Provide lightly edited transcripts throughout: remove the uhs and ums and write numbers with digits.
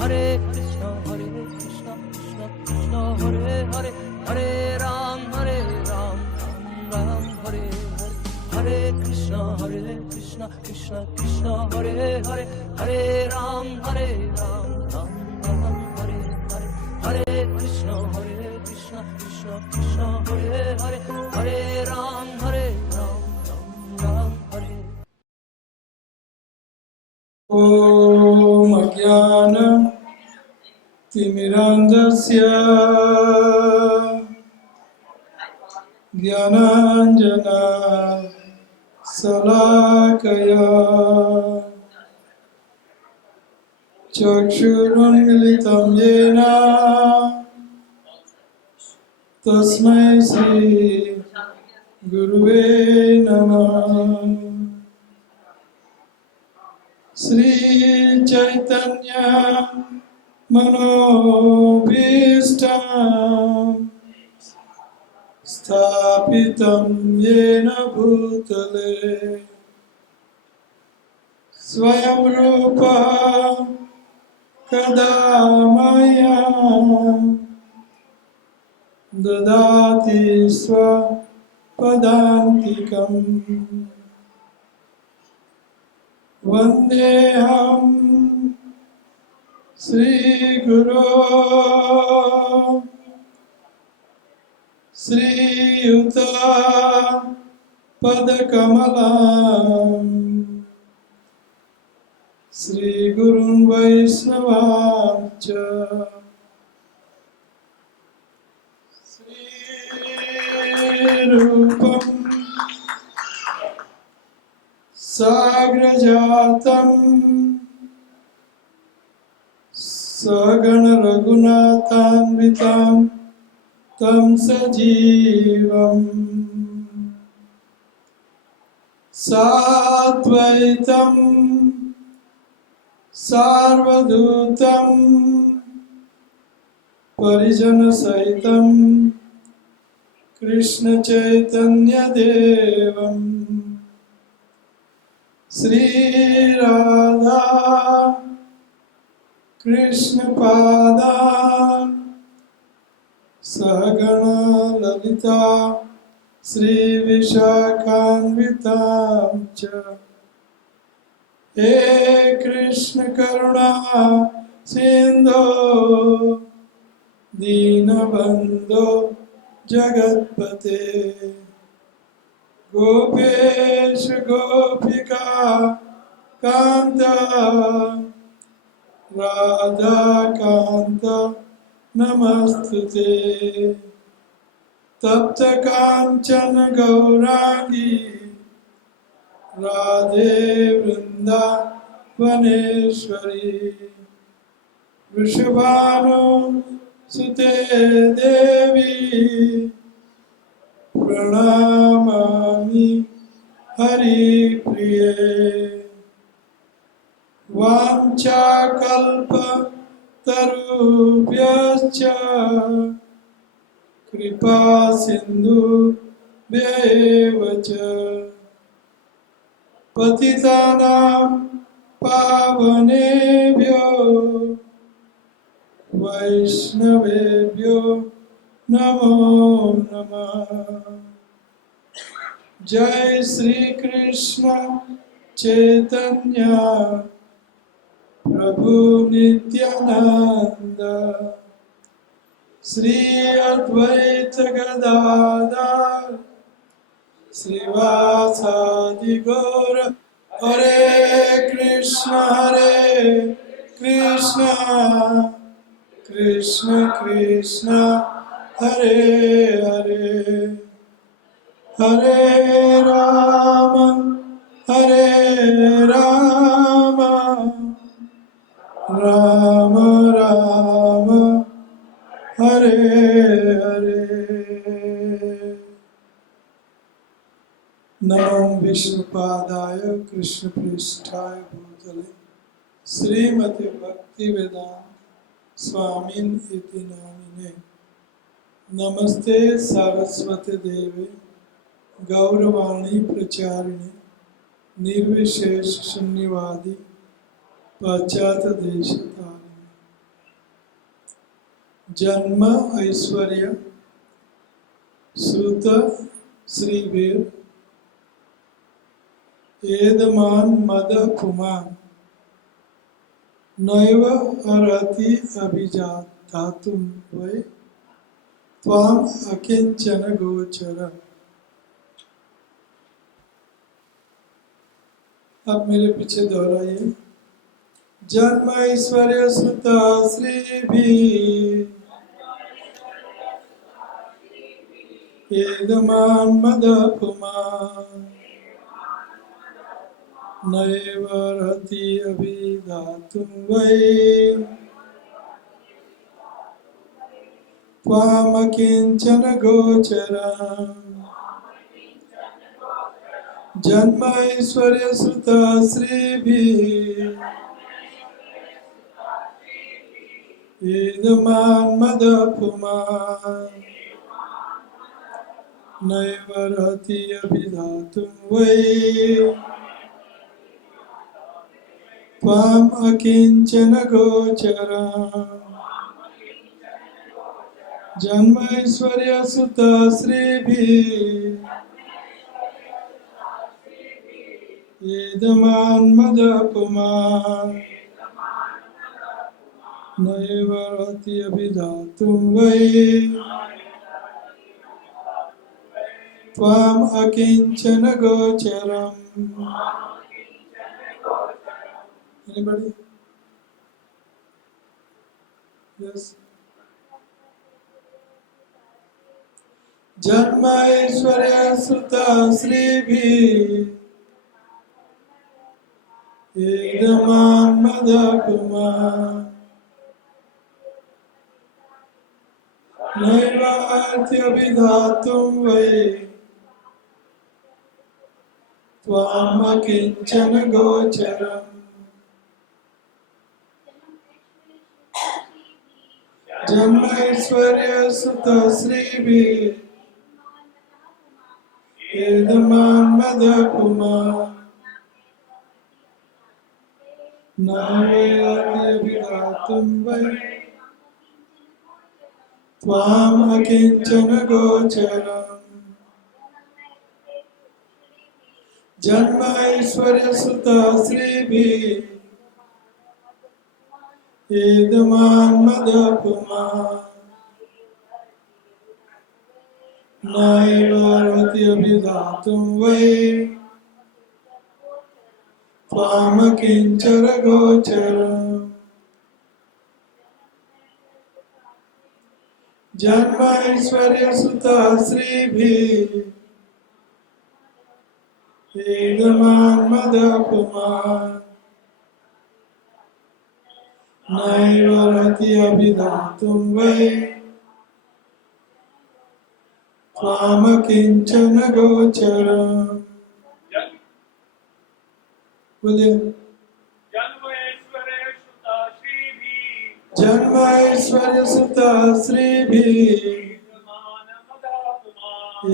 Hare Krishna Krishna Krishna Hare Hare, Hare Ram Ram Ram Hare Hare, Hare Krishna Krishna Krishna Hare Hare, Hare Ram Ram Ram Hare Hare, Hare Krishna Krishna Krishna Hare Hare, Hare Ram Ram Ram Hare. Om Ajnana Timirandasya Jnananjana Salakaya Chakshurunmilitam Yena Tasmai Shri Guruve Namah. Shri Chaitanya Manobhishtam Sthapitam Yena Bhutale Swayam Rupa Kada Maya Dadati Swapadantikam Vandeham Shri Guru Shri Yuta Padakamalam Shri Gurun Vaishnavamcha Shri Rupam Sagrajatam Sagana Raghunathanvitam Tam Sajivam Satvaitam Sarvadutam Parijana Saitam Krishna Chaitanya Devam Shri Radha Krishna Pada Sahagana Lalita Shri Vishakhanvitam Cha He Krishna Karuna Sindhu Dinabandhu Jagatpate Gopesh Gopika Kanta Radha Kanta Namastute Tapta Kanchana Gaurangi Radhe Vrinda Vaneshwari Vrishabhanu Sute Devi Pranamami Hari Priye Vamcha Kalpa Tarubhyascha Kripa Sindhu Bhyevacha Patitanam Pavanebhyo Vaishnavebhyo Namo Namah. Jai Shri Krishna Chaitanya Prabhu Nityananda Shri Advaita Gadadhar Srivasadi Gaura Hare Krishna Krishna Krishna Hare Hare Hare Rama Rama Rama Hare Hare. नमो विष्णुपादाय कृष्ण पृष्ठाय भूतले श्रीमते भक्ति वेदांत स्वामिन इति नामिने नमस्ते सारस्वते देवे गौरवाणी प्रचारिणे निर्विशेष शून्यवादी पाश्चात्य देशतारिणे जन्म ऐश्वर्य श्रुत श्रीवीर एदमान मद पुमान नैव अर्हति अभिजातातुं वै त्वाम अकिंचन गोचर। अब मेरे पीछे दोहराइए। जन्म ऐश्वर्य श्रुता श्रीभी एदमान मद पुमान नैव अर्हति अभिधातुं वै त्वामकिंचन गोचरम्। जन्म ऐश्वर्य श्रुता श्रीभिः एदमान मद पुमान नैव अर्हति अभिधातुं वै त्वाम अकिंचन गोचरम्। जन्म ऐश्वर्य सुता श्रीभिः एदमान मद पुमान नैव अर्हति अभिधातुं वै त्वाम अकिंचन गोचरम्। Anybody? Yes. जन्म ऐश्वर्य सुता श्रीभिः एदमान मद पुमान नैव अर्हति अभिधातुं वै त्वाम अकिंचन गोचरम्। जन्म ऐश्वर्य सुत श्रीभिः एदमान मद पुमान नैव अर्हति अभिधातुं वै त्वाम अकिंचन गोचरम्। जन्म ऐश्वर्य सुता श्रीभिः एदमान मद पुमान नैव अर्हति अभिधातुं वै त्वाम किंचन गोचरम्। जन्म ऐश्वर्य सुता श्रीभिः एदमान मद पुमान नैव अर्हति अभिधातुं वै त्वाम किंचन गोचरम्। बोलिए। जन्म ऐश्वर्य सुता श्रीभिः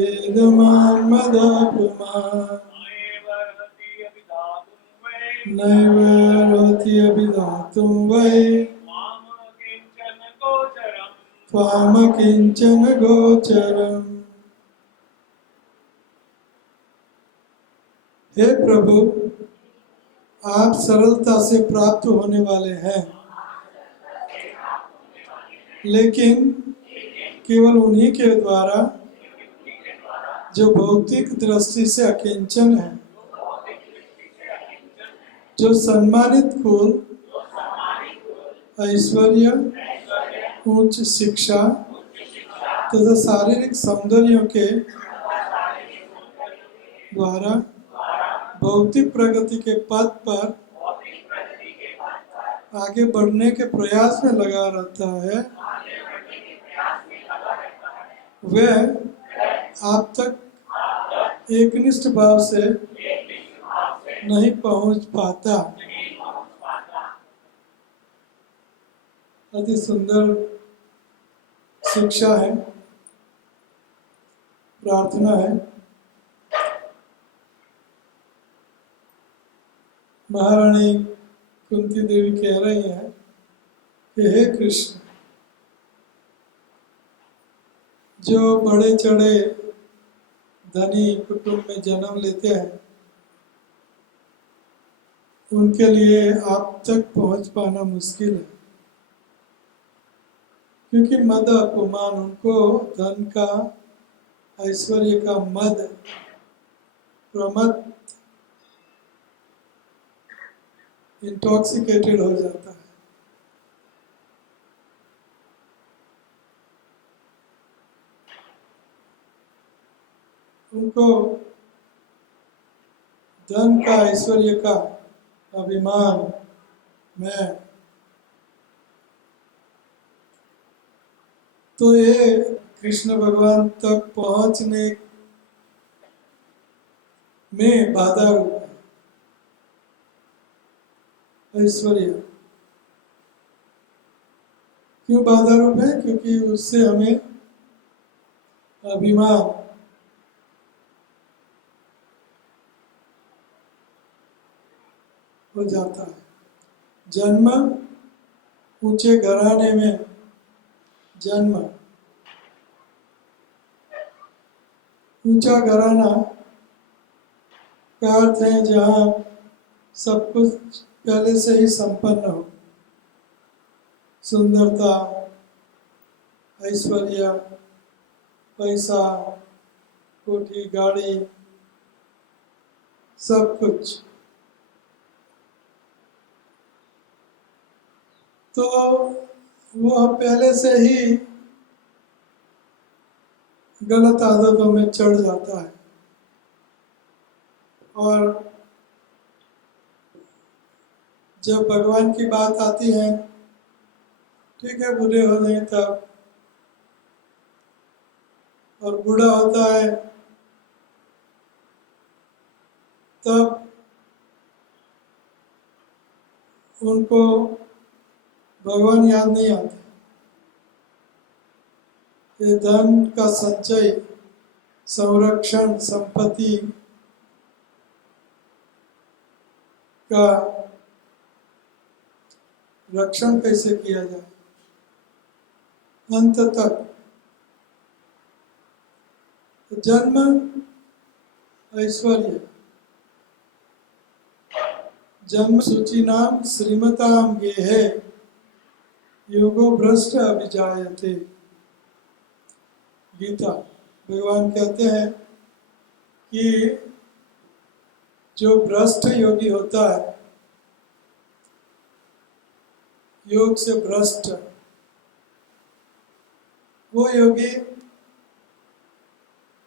एदमान मद पुमान नैव अर्हति अभिधातुं वै त्वाम किंचन गोचरम्। हे प्रभु, आप सरलता से प्राप्त होने वाले हैं, लेकिन केवल उन्हीं के द्वारा जो भौतिक दृष्टि से अकिंचन है, जो सम्मानित कुल, ऐश्वर्य, उच्च शिक्षा तथा शारीरिक सौंदर्यों के द्वारा भौतिक प्रगति के पथ पर आगे बढ़ने के प्रयास में लगा रहता है, वह आप तक एकनिष्ठ भाव से नहीं पहुंच पाता। अति सुंदर शिक्षा है, प्रार्थना है। महारानी कुंती देवी कह रही हैं कि हे कृष्ण, जो बड़े चढ़े धनी कुटुंब में जन्म लेते हैं उनके लिए आप तक पहुंच पाना मुश्किल है, क्योंकि मद अपमान, उनको धन का, ऐश्वर्य का मद, प्रमद, इंटॉक्सिकेटेड हो जाता है। उनको धन का, ऐश्वर्य का अभिमान में, तो ये कृष्ण भगवान तक पहुंचने में बाधा रूप है। ऐश्वर्य क्यों बाधा रूप है? क्योंकि उससे हमें अभिमान, हो जाता है। जन्म ऊंचे घराने में जन्म, ऊंचा घराना का अर्थ है जहाँ सब कुछ पहले से ही संपन्न हो, सुंदरता, ऐश्वर्य, पैसा, कोठी, गाड़ी, सब कुछ। तो वो पहले से ही गलत आदतों में चढ़ जाता है, और जब भगवान की बात आती है, ठीक है बुरे हो गए तब, और बूढ़ा होता है तब उनको भगवान याद नहीं आते। ये धन का संचय, संरक्षण, संपत्ति का रक्षण कैसे किया जाए अंत तक। जन्म, ऐश्वर्य, जन्म सूची नाम श्रीमताम गेहे योगो भ्रष्ट अभिजायते। गीता भगवान कहते हैं कि जो भ्रष्ट योगी होता है, योग से भ्रष्ट, वो योगी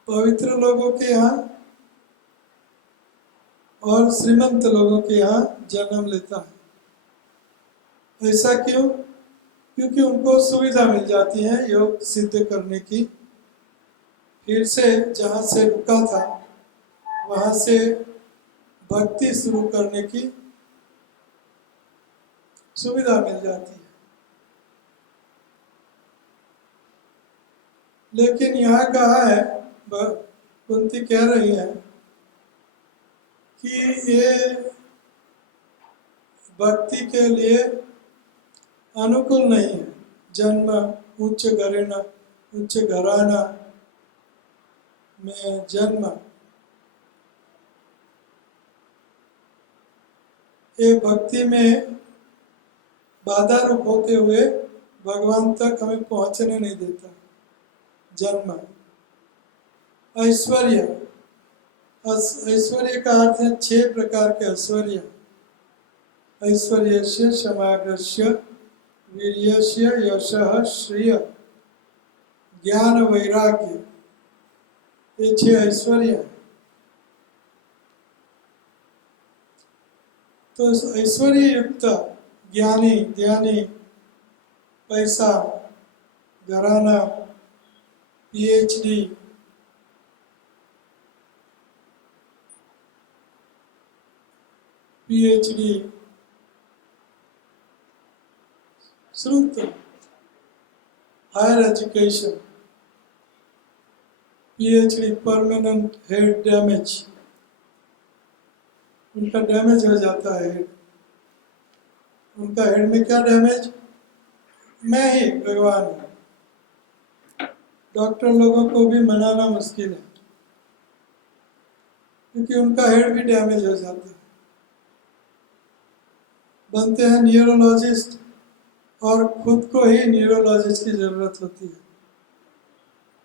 पवित्र लोगों के यहाँ और श्रीमंत लोगों के यहाँ जन्म लेता है। ऐसा क्यों? क्योंकि उनको सुविधा मिल जाती है योग सिद्ध करने की, फिर से जहाँ से रुका था वहाँ से भक्ति शुरू करने की सुविधा मिल जाती है। लेकिन यहाँ कहा है, कुंती कह रही है कि ये भक्ति के लिए अनुकूल नहीं है। जन्म उच्च घराना में जन्म, ये भक्ति में बाधा रूप होते हुए भगवान तक हमें पहुंचने नहीं देता। जन्म, ऐश्वर्य, ऐश्वर्य का अर्थ है 6 प्रकार के ऐश्वर्य। ऐश्वर्यस्य समाग्रस्य वीर्यस्य यशः श्रिय ज्ञान वैराग्य, ये 6 ऐश्वर्य। तो ऐश्वर्य युक्त ज्ञानी, ध्यानी, पैसा, घराना, पीएचडी, श्रुत, higher education, PhD, permanent head damage, उनका डैमेज हो जाता है हेड। उनका हेड में क्या डैमेज? मैं ही भगवान हूँ। डॉक्टर लोगों को भी मनाना मुश्किल है, क्योंकि उनका हेड भी डैमेज हो जाता है। बनते हैं न्यूरोलॉजिस्ट और खुद को ही न्यूरोलॉजिस्ट की जरूरत होती है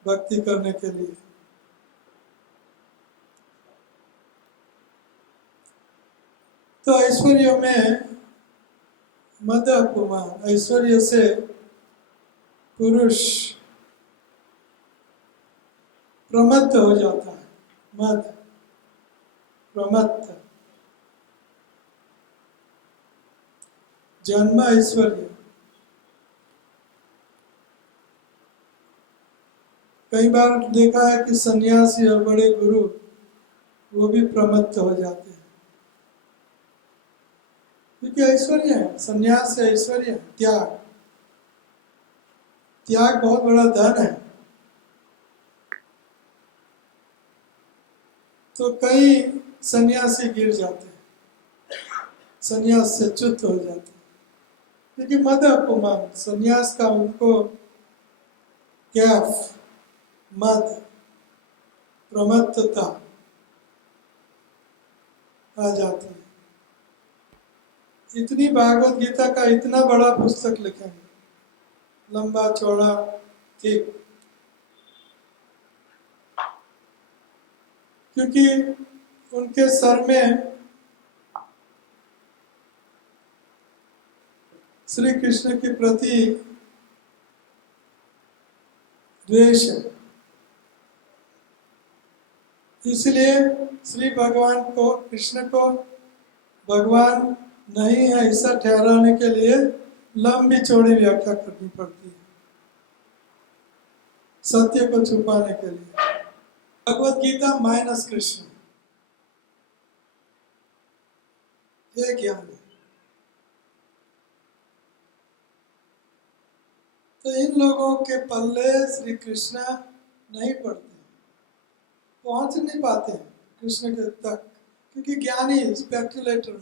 भक्ति करने के लिए। तो ऐश्वर्य में मद अपमान, ऐश्वर्य से पुरुष प्रमत्त हो जाता है। मद, प्रमत्त, जन्म ऐश्वर्य। कई बार देखा है कि सन्यासी और बड़े गुरु वो भी प्रमत्त हो जाते हैं, क्योंकि ऐश्वर्य है। सन्यास से ऐश्वर्य है, त्याग। त्याग बहुत बड़ा धन है। तो कई सन्यासी गिर जाते हैं, सन्यास से च्युत हो जाते हैं, क्योंकि मद अपमान, सन्यास का उनको कैफ, मद, प्रमत्तता आ जाती है। इतनी भागवत गीता का इतना बड़ा पुस्तक लिखेंगे, लंबा चौड़ा ठीक, क्योंकि उनके सर में श्री कृष्ण के प्रति द्वेष है। इसलिए श्री भगवान को, कृष्ण को भगवान नहीं है ऐसा ठहराने के लिए लंबी चौड़ी व्याख्या करनी पड़ती है, सत्य को छुपाने के लिए। भगवत गीता माइनस कृष्ण, ये ज्ञान है। तो इन लोगों के पल्ले श्री कृष्ण नहीं पड़ते, पहुंच नहीं पाते हैं कृष्ण के तक, क्योंकि ज्ञानी, स्पेक्युलेटर,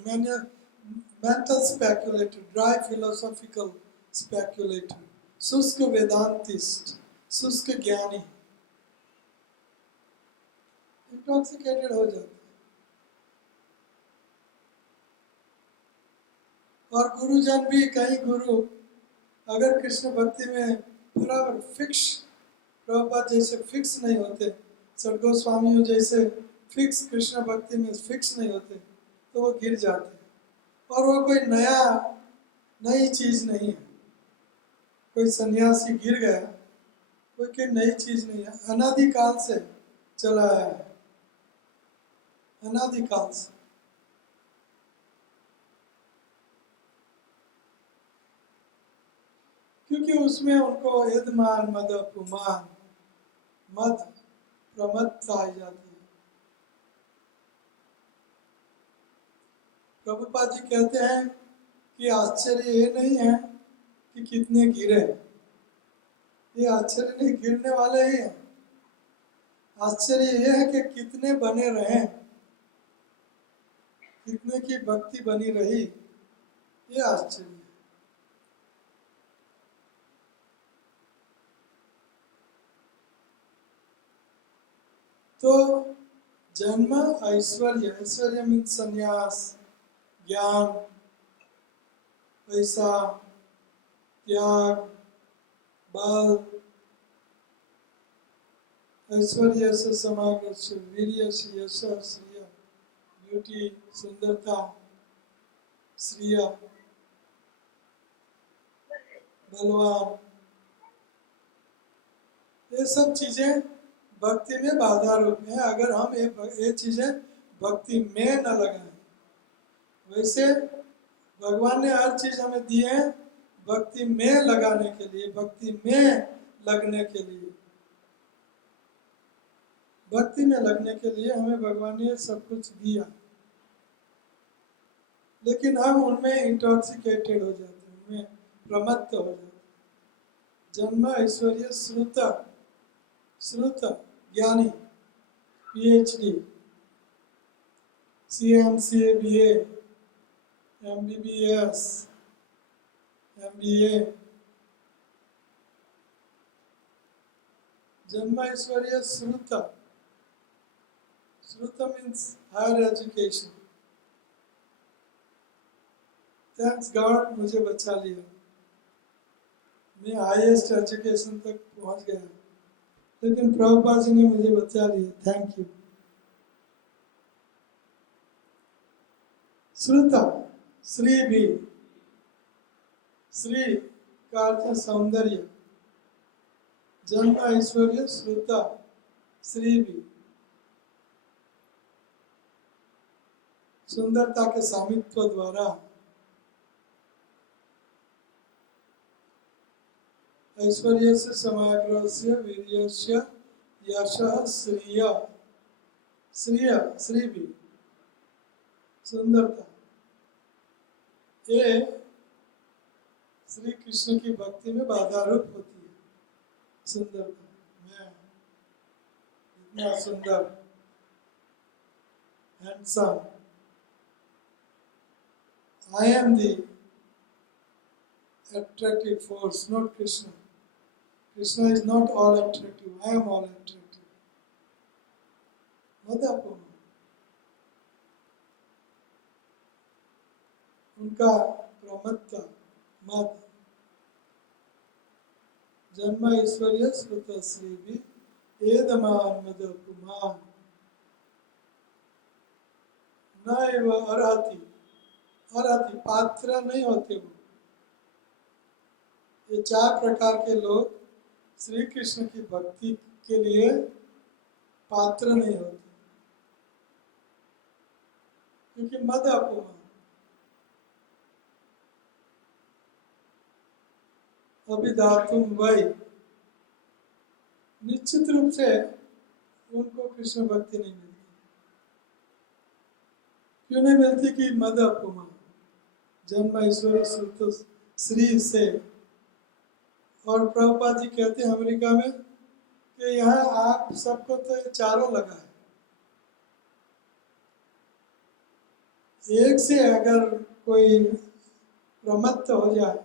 मेंटल स्पेक्युलेटर, ड्राई फिलोसॉफिकल स्पेक्युलेटर, शुष्क वेदांतिस्ट, शुष्क ज्ञानी इंटॉक्सिकेटेड हो जाते हैं। और गुरुजन भी, कई गुरु अगर कृष्ण भक्ति में बराबर फिक्स, प्रभुपाद जैसे फिक्स नहीं होते, सदगोस्वामियों जैसे फिक्स कृष्ण भक्ति में फिक्स नहीं होते, तो वो गिर जाते हैं। और वो कोई नई चीज नहीं है। कोई सन्यासी गिर गया, कोई नई चीज नहीं है, अनादिकाल से चला आया है, अनादिकाल से। क्योंकि उसमें उनको यदमान, मद, अपमान, मद, प्रमत्ता आ जाती है। प्रभुपाद जी कहते हैं कि आश्चर्य ये नहीं है कि कितने गिरे, ये आश्चर्य नहीं, गिरने वाले ही हैं। आश्चर्य ये है कि कितने बने रहे, कितने की भक्ति बनी रही, ये आश्चर्य है। तो जन्म ऐश्वर्य, ऐश्वर्य मीन संन्यास, ज्ञान, पैसा, त्याग, बल, ऐश्वर्य से समाग्र, वीर्य से यश, श्रिय, ब्यूटी, सुंदरता, श्रिय, बलवान, ये सब चीजें भक्ति में बाधा रूप में है। अगर हम ये चीजें भक्ति में न लगाएं, वैसे भगवान ने हर चीज हमें दी है भक्ति में लगाने के लिए, भक्ति में लगने के लिए, भक्ति में लगने के लिए हमें भगवान ने सब कुछ दिया, लेकिन हम उनमें इंटॉक्सिकेटेड हो जाते हैं, उनमें प्रमत्त हो जाते हैं। जन्म ऐश्वर्य, श्रुत, श्रुत ज्ञानी, PhD, CMCA, BA, MBBS, MBA, जन्म ऐश्वर्य श्रुता, श्रुता means higher education. Thanks god मुझे बचा लिया, मैं हाईएस्ट एजुकेशन तक पहुंच गया, लेकिन प्रभुपाद जी ने मुझे बचा लिया, थैंक यू। श्रुता, श्री भी, श्री का अर्थ है सौंदर्य, जन्म ऐश्वर्य श्रुता, श्री भी, सुंदरता के स्वामित्व द्वारा ऐश्वर्य से समाग्रहस्य वीर्यस्य यशः श्रिय, श्रिय श्री भी सुंदरता, ये श्री कृष्ण की भक्ति में बाधा रूप होती है। सुंदरता, मैं इतना सुंदर, handsome, I am the attractive force, not Krishna. Krishna is not all attractive, I am all attractive. मदापुमा, उनका प्रमत्ता मत, जन्म ऐश्वर्य श्रुत श्री भी एदमान मदपुमान न एवं अर्हति, अर्हति पात्र नहीं होते वो। ये चार प्रकार के लोग श्री कृष्ण की भक्ति के लिए पात्र नहीं होते, क्योंकि मद अपमान, अभिधातुम वही, निश्चित रूप से उनको कृष्ण भक्ति नहीं मिलती। क्यों नहीं मिलती? कि मद अपमान, जन्म ऐश्वर्य श्रुत श्री से। और प्रभुपाद जी कहते हैं अमेरिका में कि यहाँ आप सबको तो ये चारों लगा है, एक से अगर कोई प्रमत्त हो जाए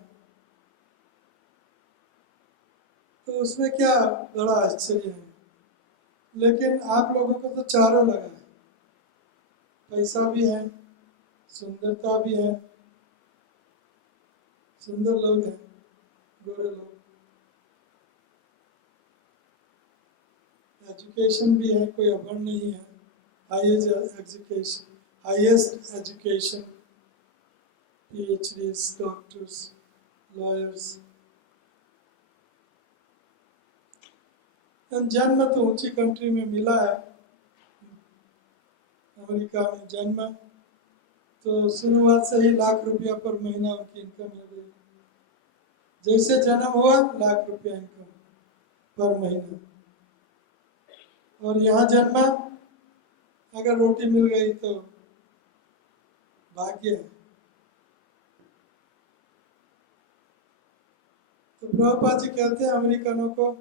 तो उसमें क्या बड़ा आश्चर्य है, लेकिन आप लोगों को तो चारों लगा है, पैसा भी है, सुंदरता भी है, सुंदर लोग हैं, गोरे लोग, एजुकेशन भी है, कोई अभन नहीं है, highest education, PhDs, doctors, lawyers. जन्म तो ऊंची कंट्री में मिला है, अमेरिका में जन्म, तो शुरुआत से ही ₹1,00,000 पर महीना उनकी इनकम हो गई। जैसे जन्म हुआ ₹1,00,000 इनकम पर महीना। और यहाँ जन्मा, अगर रोटी मिल गई तो भाग्य है। तो प्रभुपाद जी कहते हैं अमेरिकनों को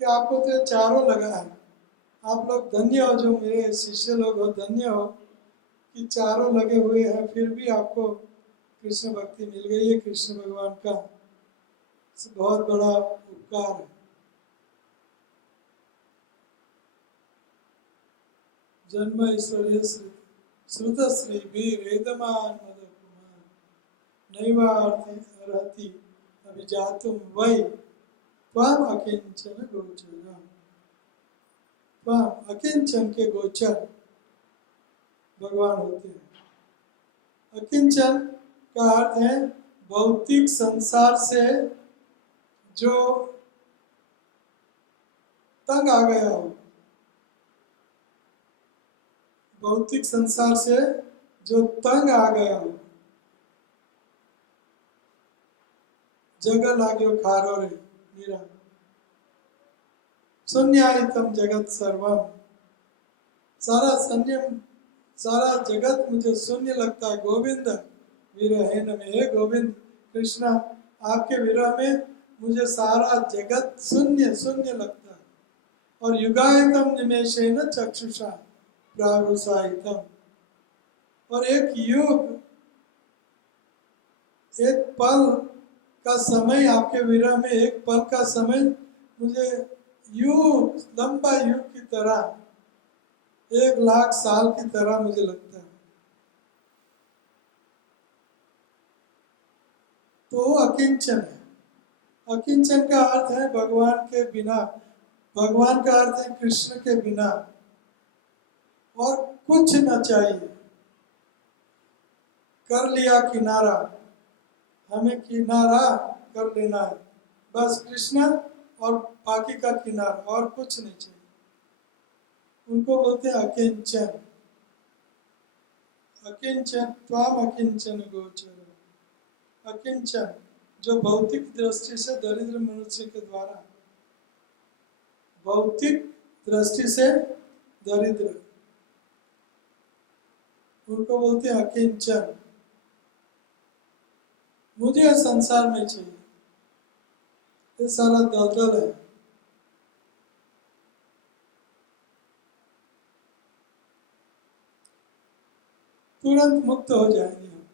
कि आपको तो चारों लगा है, आप लोग धन्य हो, जो मेरे शिष्य लोग हो, धन्य हो कि चारों लगे हुए हैं, फिर भी आपको कृष्ण भक्ति मिल गई है। कृष्ण भगवान का बहुत बड़ा उपकार है। जन्म ऐश्वर्य श्रुत श्री भी वेदमान मदकुमार नैवार्थि अभिजातुम वै त्वम अकिंचन गोचर, त्वम अकिंचन के गोचर भगवान होते हैं। अकिंचन का अर्थ है भौतिक संसार से जो तंग आ गया हो, भौतिक संसार से जो तंग आ गया हो, जगह लाग्यो खारो रे मीरा, शून्यायतम जगत सर्वम, सारा संयम, सारा जगत मुझे शून्य लगता है। गोविंद विरहन में, हे गोविंद कृष्णा, आपके विरह में मुझे सारा जगत शून्य शून्य लगता है। और युगायतम निमेषेन चक्षुषा प्रावुसायितम, और एक युग, एक पल का समय, आपके विरह में एक पल का समय मुझे युग, लंबा युग की तरह, 1,00,000 साल की तरह मुझे लगता है। तो वो अकिंचन है। अकिंचन का अर्थ है भगवान के बिना, भगवान का अर्थ है कृष्ण के बिना और कुछ न चाहिए। कर लिया किनारा, हमें किनारा कर लेना है, बस कृष्ण और बाकी का किनारा, और कुछ नहीं चाहिए। उनको बोलते हैं अकिंचन। अकिंचन त्वाम अकिंचन गोचर। अकिंचन जो भौतिक दृष्टि से दरिद्र मनुष्य के द्वारा, भौतिक दृष्टि से दरिद्र, उनको बोलते हैं अकिंचन। मुझे संसार नहीं चाहिए, ये सारा दलदल है। तुरंत मुक्त हो जाएंगे हम,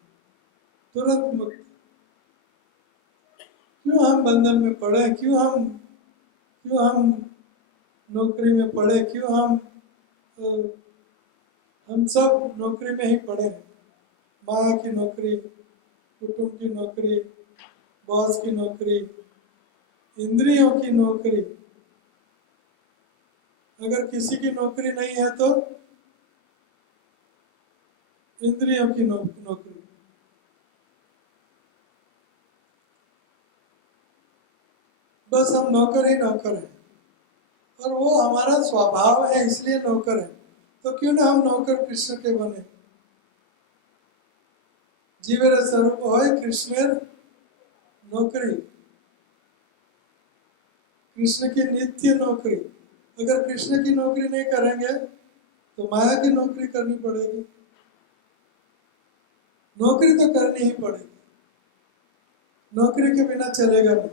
तुरंत मुक्त। क्यों हम बंधन में पड़े, क्यों हम नौकरी में पड़े, क्यों हम सब नौकरी में ही पड़े हैं। माँ की नौकरी, कुटुंब की नौकरी, बॉस की नौकरी, इंद्रियों की नौकरी। अगर किसी की नौकरी नहीं है तो इंद्रियों की नौकरी। बस हम नौकर ही नौकर हैं, और वो हमारा स्वभाव है, इसलिए नौकर है। तो क्यों ना हम नौकर कृष्ण के बने। जीवेर स्वरूप होय कृष्णेर नौकरी, कृष्ण की नित्य नौकरी। अगर कृष्ण की नौकरी नहीं करेंगे तो माया की नौकरी करनी पड़ेगी। नौकरी तो करनी ही पड़ेगी, नौकरी के बिना चलेगा नहीं।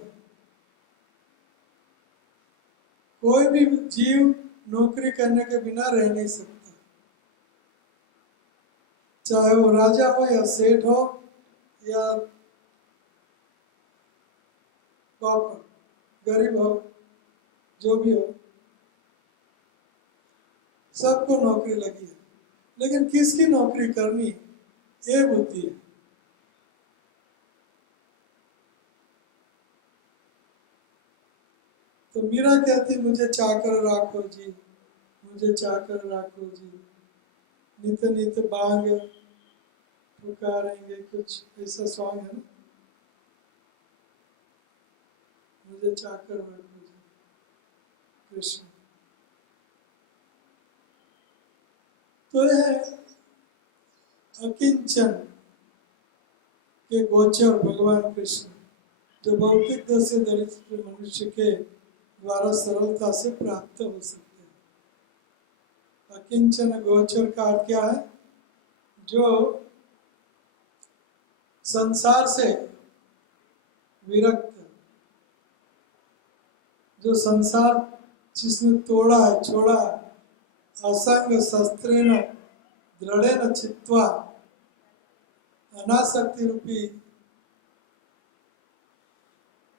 कोई भी जीव नौकरी करने के बिना रह नहीं सकता, चाहे वो राजा हो या सेठ हो या गरीब हो, जो भी हो, सबको नौकरी लगी है। लेकिन किसकी नौकरी करनी, ये बुद्धि है। तो मीरा कहती मुझे चाकर राखो जी, मुझे चाकर राखो जी। नित नित बांग पुकारेंगे, कुछ ऐसा सॉन्ग है ना, मुझे चाकर राखो जी कृष्ण। तो यह अकिंचन के गोचर भगवान कृष्ण, जो भौतिक दृष्टि से दरिद्र मनुष्य के द्वारा सरलता से प्राप्त हो सकते हैं। अकिंचन गोचर का अर्थ क्या है? जो संसार से विरक्त, जो संसार जिसने तोड़ा है, छोड़ा है, असंग शस्त्रेण दृढ़ेन चित्वा, अनासक्ति रूपी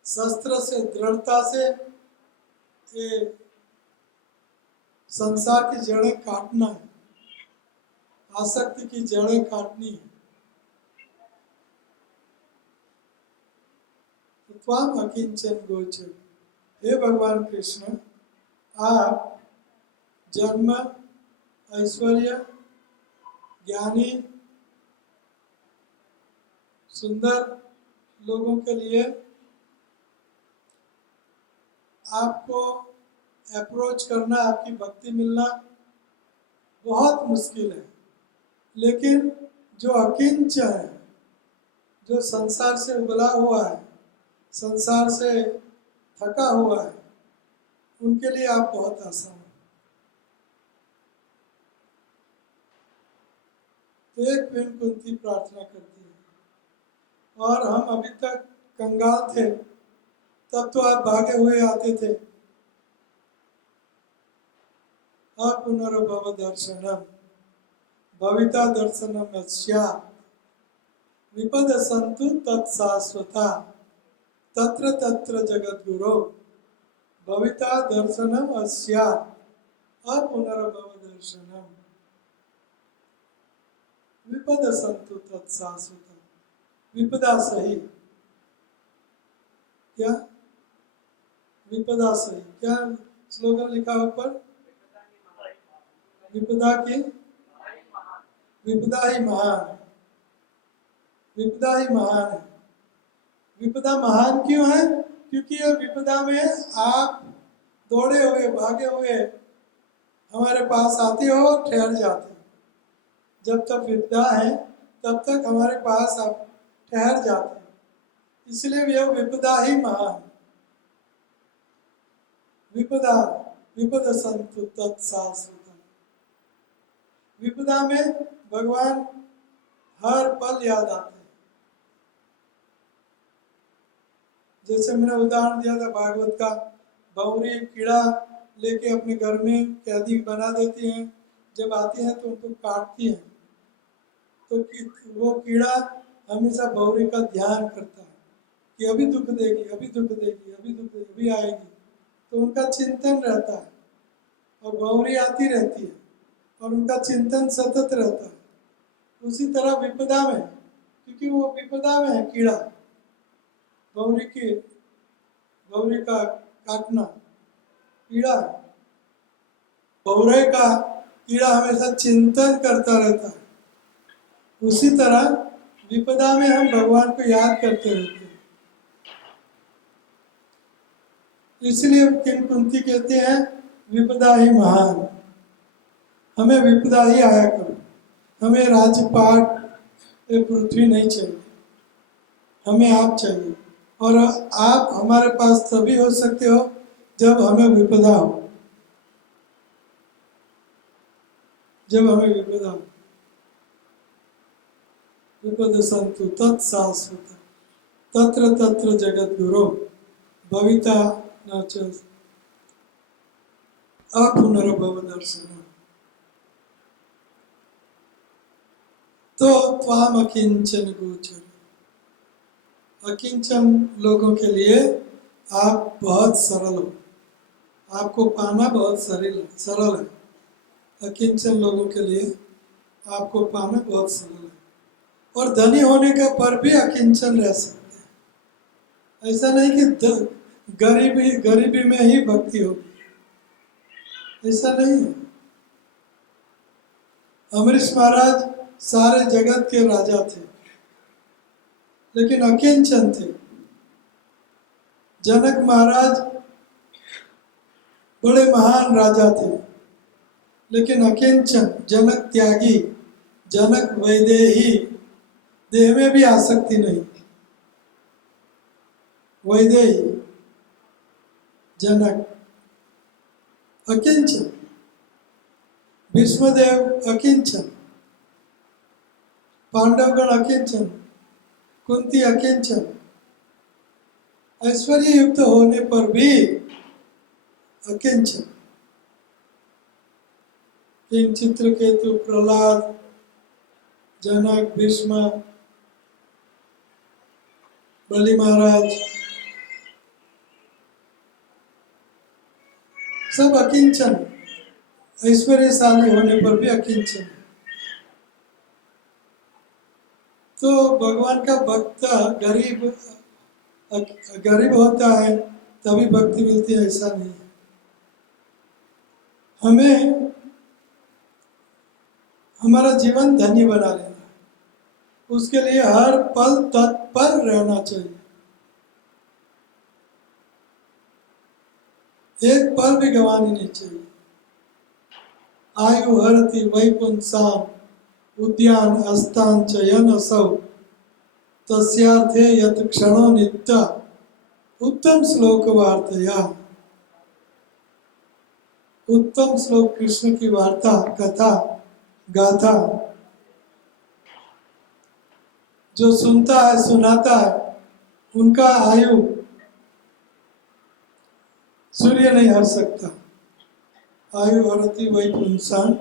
शस्त्र से, दृढ़ता से ये संसार की जड़ें काटना है, आसक्ति की जड़ें काटनी है। त्वाम अकिंचन गोचर, हे भगवान कृष्ण, आप जन्म, ऐश्वर्य, ज्ञानी, सुंदर लोगों के लिए आपको अप्रोच करना, आपकी भक्ति मिलना बहुत मुश्किल है। लेकिन जो अकिंचन है, जो संसार से उबला हुआ है, संसार से थका हुआ है, उनके लिए आप बहुत आसान है। तो एक बहन कुंती प्रार्थना करती है, और हम अभी तक कंगाल थे, तब तो आप भागे हुए आते थे। पुनर्भव दर्शनम भविता दर्शनम स्यात् विपद संतु तत्शाश्वता तत्र तत्र जगद्गुरो भविता दर्शनम अस्यात् अपुनर्भव दर्शनम विपद संतु तत्साश्वतम। विपदा सही, क्या विपदा सही, क्या स्लोगन लिखा ऊपर? विपदा की विपदा ही महान, विपदा ही महान है। विपदा महान क्यों है? क्योंकि ये विपदा में आप दौड़े हुए भागे हुए हमारे पास आते हो और ठहर जाते हो। जब तक विपदा है तब तक हमारे पास आप ठहर जाते हो, इसलिए यह विपदा ही महान। विपदा विपद संतु तत्साश्वतम। विपदा में भगवान हर पल याद आते हैं। जैसे मैंने उदाहरण दिया था भागवत का, भौरी कीड़ा लेके अपने घर में कैदी बना देती हैं, जब आती हैं तो उनको काटती हैं, तो वो कीड़ा हमेशा भौरी का ध्यान करता है कि अभी दुख देगी, अभी दुख देगी, अभी दुख देगी, अभी आएगी, तो उनका चिंतन रहता है और भौरी आती रहती है और उनका चिंतन सतत रहता है। उसी तरह विपदा में, क्योंकि वो विपदा में है कीड़ा, भौरी का काटना कीड़ा, भौरे का कीड़ा हमेशा चिंतन करता रहता है। उसी तरह विपदा में हम भगवान को याद करते रहते हैं। इसलिए किंकुंती कहते हैं विपदा ही महान। हमें विपदा ही आया करो, हमें राजपाट पृथ्वी नहीं चाहिए, हमें आप चाहिए। और आप हमारे पास तभी हो सकते हो जब हमें विपदा हो, जब हमें विपदा हो। विपद संतु तत्साश्वतम तत्र तत्र जगत गुरु भविता न च अपुनर्भव दर्शनम। तो त्वाम अकिंचन गोचर, अकिंचन लोगों के लिए आप बहुत सरल हो, आपको पाना बहुत सरल है। अकिंचन लोगों के लिए आपको पाना बहुत सरल है। और धनी होने का पर भी अकिंचन रह सकते हैं। ऐसा नहीं कि गरीबी में ही भक्ति होगी, ऐसा नहीं है। अमरीश महाराज सारे जगत के राजा थे लेकिन अकिंचन थे। जनक महाराज बड़े महान राजा थे लेकिन अकिंचन, जनक त्यागी, जनक वैदेही, देह में भी आसक्ति नहीं, वैदेही जनक अकिंचन। भीष्मदेव अकिंचन, पांडवगण अकिंचन, कुंती अकिंचन। ऐश्वर्य युक्त होने पर भी अकिंचन। किंग चित्रकेतु, प्रहलाद, जनक, भीष्म, बलि महाराज, सब अकिंचन, ऐश्वर्यशाली होने पर भी अकिंचन। तो भगवान का भक्त गरीब होता है तभी भक्ति मिलती है, ऐसा नहीं है। हमें हमारा जीवन धन्य बना लेना है, उसके लिए हर पल तत्पर रहना चाहिए। एक पल भी गंवानी नहीं चाहिए। आयु हरति वैपुंसाम उद्यान अस्तान चयन असौ तस्यार्थे यत क्षणो नित्य उत्तम श्लोक वार्तया। उत्तम श्लोक कृष्ण की वार्ता, कथा, गाथा जो सुनता है, सुनाता है, उनका आयु सूर्य नहीं हर सकता। आयु हरति वैपुंसाम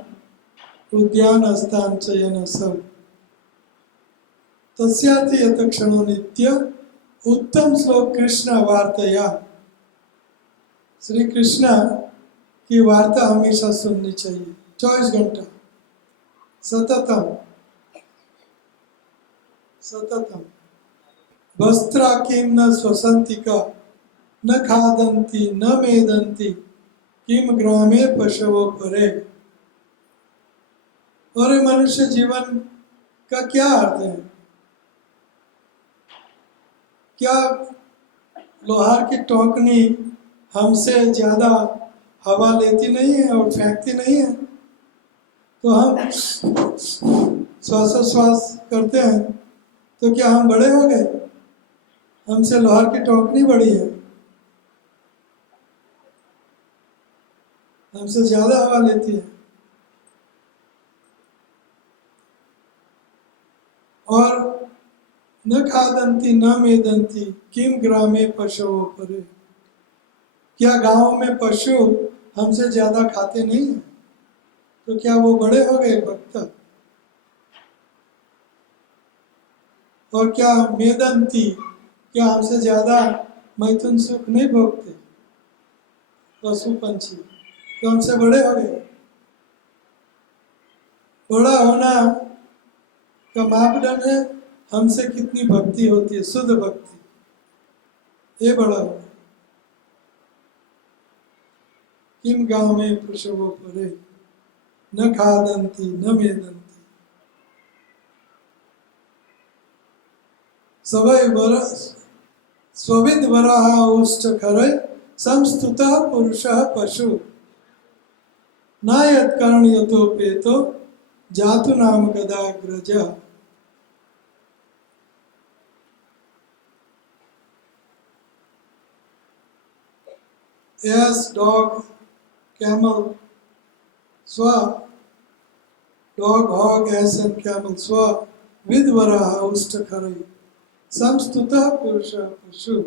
उद्यान अस्तान चयन सब तस्यार्थ यत क्षणो नित्य उत्तम श्लोक कृष्ण वार्तया। श्री कृष्ण की वार्ता हमेशा सुननी चाहिए, 24 घंटा सततम सततम। वस्त्रा किम न स्वसंति का न खादंती न मेदंती किम ग्रामे पशवो परे। और ये मनुष्य जीवन का क्या अर्थ है? क्या लोहार की टोकनी हमसे ज्यादा हवा लेती नहीं है और फेंकती नहीं है? तो हम श्वासोश्वास करते हैं, तो क्या हम बड़े हो गए? हमसे लोहार की टोकनी बड़ी है, हमसे ज्यादा हवा लेती है। और न खादंती न मेदंती किम ग्रामे पशुओं परे। क्या गांव में पशु हमसे ज्यादा खाते नहीं है? तो क्या वो बड़े हो गए भक्त? और क्या मेदंती, क्या हमसे ज्यादा मैथुन सुख नहीं भोगते पशु पंछी? तो हमसे बड़े हो गए। बड़ा होना का मापदंड है हमसे कितनी भक्ति होती है, शुद्ध भक्ति, ये बड़ा होना। किम गाँव में पशुओं परे न खादंती न मेदंती। सवै वर स्वविद वराह उष्ट खरै संस्तुतः पुरुषः पशु न यत्कर्ण यतोपेतो जातु नाम गदाग्रज। Yes, dog, camel, swa, dog, hog, ass and camel, swa, vidvaraha ustakharai, samstuta purusha पशु।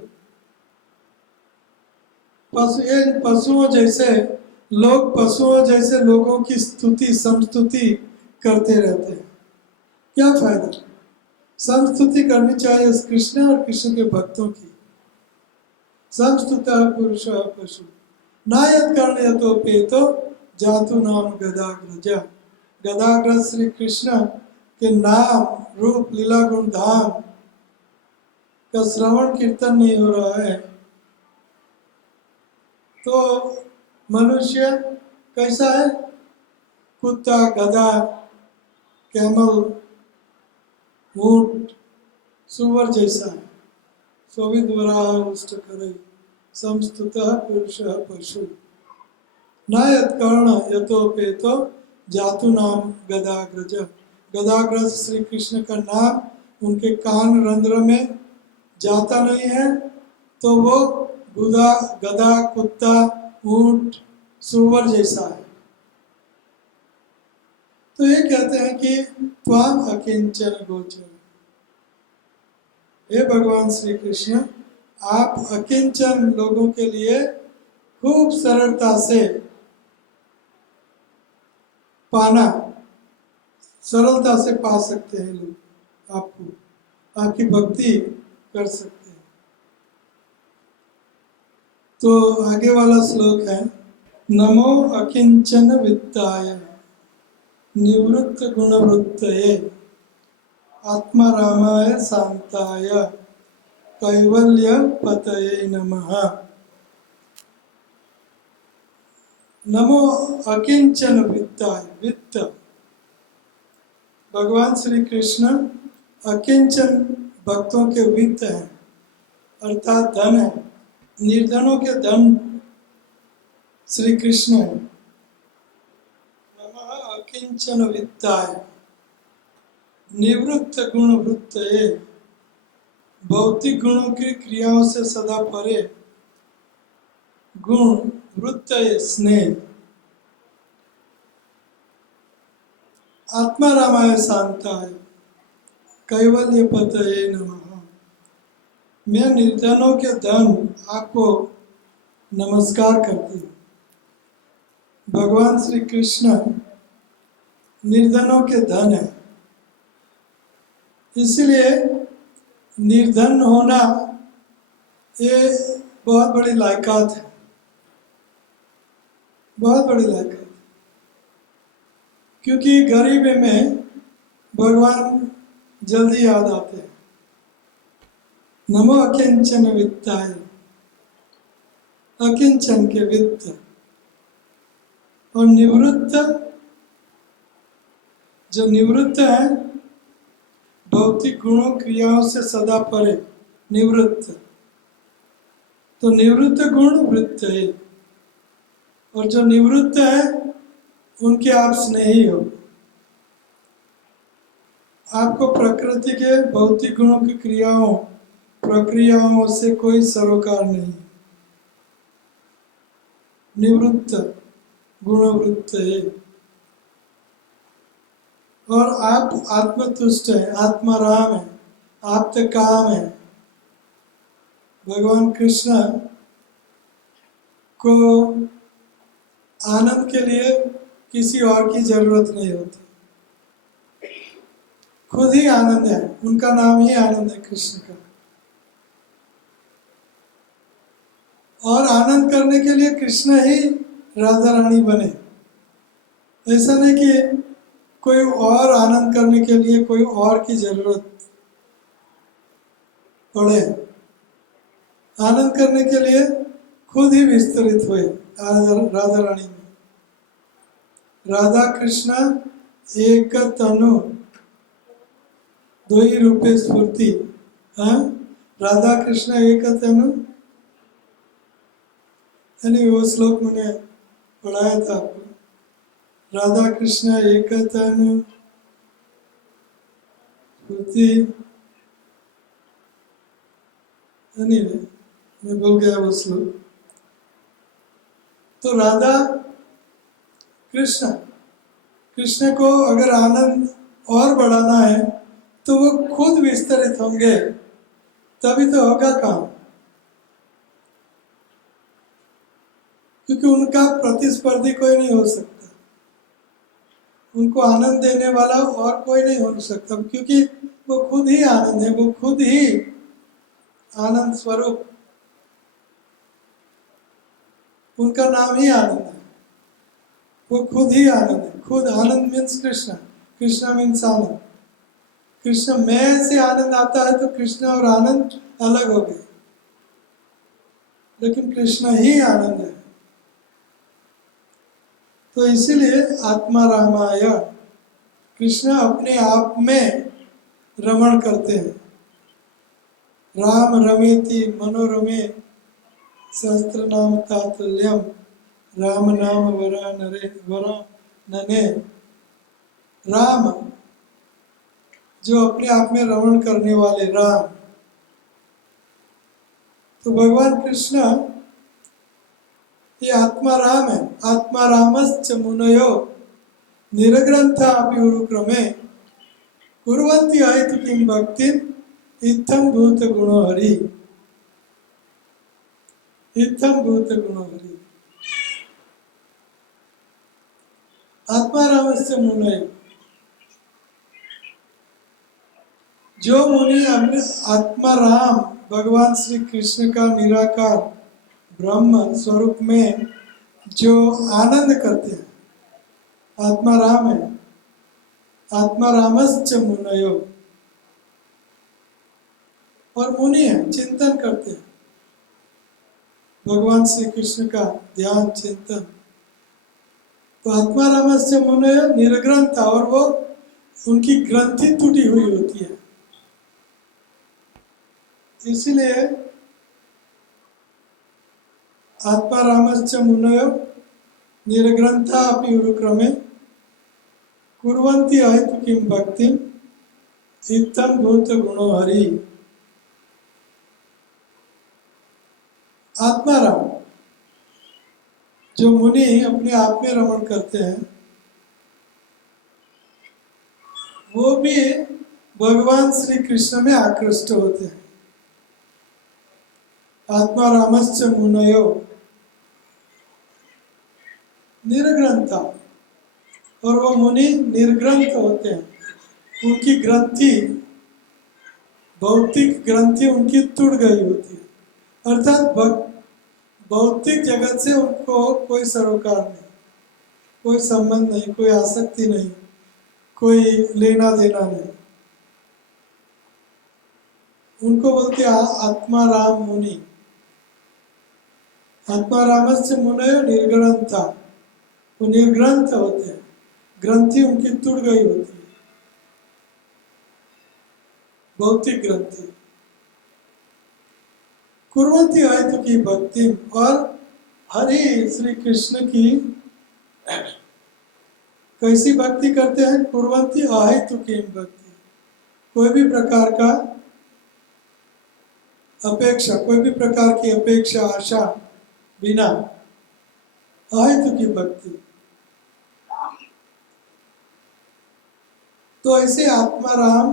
पशु, इन पशुओं जैसे लोग, पशुओं जैसे लोगों की स्तुति समस्तुति करते रहते हैं, क्या फायदा? समस्तुति करनी चाहिए कृष्ण और कृष्ण के भक्तों की। संस्तुतः पुरुषः पशु नायत कर्ण यतो पेतो जातु नाम गदाग्रज। गदाग्रज श्री कृष्ण के नाम रूप लीला गुण धाम का श्रवण कीर्तन नहीं हो रहा है तो मनुष्य कैसा है? कुत्ता, गधा, कैमल, ऊंट, सुअर जैसा है। स्वविद्वराह उष्टकरै संस्तुतः पुरुषः पशु न यत्कर्ण यतोपेतो जातु नाम गदाग्रज। गदाग्रज श्री कृष्ण का नाम उनके कान रंध्र में जाता नहीं है तो वो गुदा, गधा, कुत्ता, ऊंट, सुअर जैसा है। तो ये कहते हैं कि त्वाम अकिंचन गोचर। हे भगवान श्री कृष्ण, आप अकिंचन लोगों के लिए खूब सरलता से पाना, सरलता से पा सकते हैं लोग, आपको, आपकी भक्ति कर सकते हैं। तो आगे वाला श्लोक है, नमो अकिंचन वित्ताय निवृत्त गुणवृत्तये आत्मा रामाय शांताय कैवल्य पतये नमः। नमो अकिंचन वित्ताय। वित्त, भगवान श्री कृष्ण अकिंचन भक्तों के वित्त हैं, अर्थात धन है। निर्धनों के धन श्री कृष्ण है। नमः अकिंचन वित्ताय निवृत्त गुण वृत्तये। भौतिक गुणों की क्रियाओं से सदा परे, गुण वृत्तये स्नेह। आत्मा रामाय शांताय कैवल्य पतये नमः। मैं निर्धनों के धन आपको नमस्कार करती हूँ। भगवान श्री कृष्ण निर्धनों के धन है, इसलिए निर्धन होना ये बहुत बड़ी लायकात है। बहुत बड़ी लायक है, क्योंकि गरीबी में भगवान जल्दी याद आते हैं। नमो अकिंचन वित्ताय, अकिंचन के वित्त और निवृत्त, जो निवृत्त है भौतिक गुणों क्रियाओं से सदा परे, निवृत्त, तो निवृत्त गुण वृत्त है, और जो निवृत्त है उनके आप स्नेही हो। आपको प्रकृति के भौतिक गुणों की क्रियाओं प्रक्रियाओं से कोई सरोकार नहीं, निवृत्त गुणवृत्त है, और आप आत्मतुष्ट है, आत्माराम है, आप्त काम है। भगवान कृष्ण को आनंद के लिए किसी और की जरूरत नहीं होती, खुद ही आनंद है, उनका नाम ही आनंद है कृष्ण का। और आनंद करने के लिए कृष्ण ही राधा रानी बने, ऐसा नहीं कि कोई और आनंद करने के लिए कोई और की जरूरत पड़े। आनंद करने के लिए खुद ही विस्तरित हुए राधा रानी में। राधा कृष्ण एक तनु दो ही रूपे स्फूर्ति। हाँ, राधा कृष्ण एक तनु, यानी वो श्लोक मैंने पढ़ाया था आपको। राधा कृष्ण एक तनु स्फूर्ति, मैं भूल गया वो श्लोक। तो राधा कृष्ण, कृष्ण को अगर आनंद और बढ़ाना है तो वो खुद विस्तरित होंगे, तभी तो होगा काम, क्योंकि उनका प्रतिस्पर्धी कोई नहीं हो सकता, उनको आनंद देने वाला और कोई नहीं हो सकता, क्योंकि वो खुद ही आनंद है, वो खुद ही आनंद स्वरूप, उनका नाम ही आनंद है, वो खुद ही आनंद है। खुद आनंद मीन्स कृष्ण, कृष्ण मीन्स आनंद। कृष्ण में से आनंद आता है तो कृष्ण और आनंद अलग हो गए, लेकिन कृष्ण ही आनंद है। तो इसीलिए आत्मा रामाय, कृष्ण अपने आप में रमण करते हैं। राम रमेति मनोरमे सहस्त्र नाम तातुल्यम, राम नाम वरा नरे वरा नने। राम जो अपने आप में रमण करने वाले राम, तो भगवान कृष्ण ये आत्मा राम है। आत्मा रामश्च मुनयो निरग्रंथा अपि उरुक्रमे कुर्वन्ति आयतु किं भक्तिं इत्थं भूत गुणो हरि, इत्थं भूत गुणो हरि। आत्मा रामस्य मुनयो, जो मुनि अपने आत्मा राम भगवान श्री कृष्ण का निराकार ब्रह्म स्वरूप में जो आनंद करते हैं, आत्मा राम है। आत्मा रामश्च मुनयो, और मुनि है, चिंतन करते हैं भगवान श्री कृष्ण का ध्यान चिंतन। तो आत्मा रामस्य मुनयो निर्ग्रंथ, और वो उनकी ग्रंथि टूटी हुई होती है, इसलिए आत्मा रामस्य मुनयो निर्ग्रंथा अपि उरुक्रमे कुर्वन्ति हेतु किं भक्तिं इत्थं भूत गुणो हरि। आत्मा राम जो मुनि अपने आप में रमण करते हैं, वो भी भगवान श्री कृष्ण में आकृष्ट होते हैं। आत्मा रामश्च मुनयो निर्ग्रंथा, और वो मुनि निर्ग्रंथ होते हैं, उनकी ग्रंथि, भौतिक ग्रंथि उनकी टूट गई होती है, अर्थात भौतिक जगत से उनको कोई सरोकार नहीं। कोई संबंध नहीं, कोई आसक्ति नहीं, कोई लेना देना नहीं। उनको बोलते आत्मा राम मुनि। आत्मा रामस्य मुनयो निर्ग्रंथा, वो निर्ग्रंथ होते हैं, ग्रंथि उनकी टूट गई होती है, भौतिक ग्रंथि। कुर्वन्ति अहेतु की भक्ति, और हरि श्री कृष्ण की कैसी भक्ति करते हैं? कुर्वन्ति अहेतु की भक्ति, कोई भी प्रकार का अपेक्षा, कोई भी प्रकार की अपेक्षा आशा बिना, अहेतु की भक्ति। तो ऐसे आत्माराम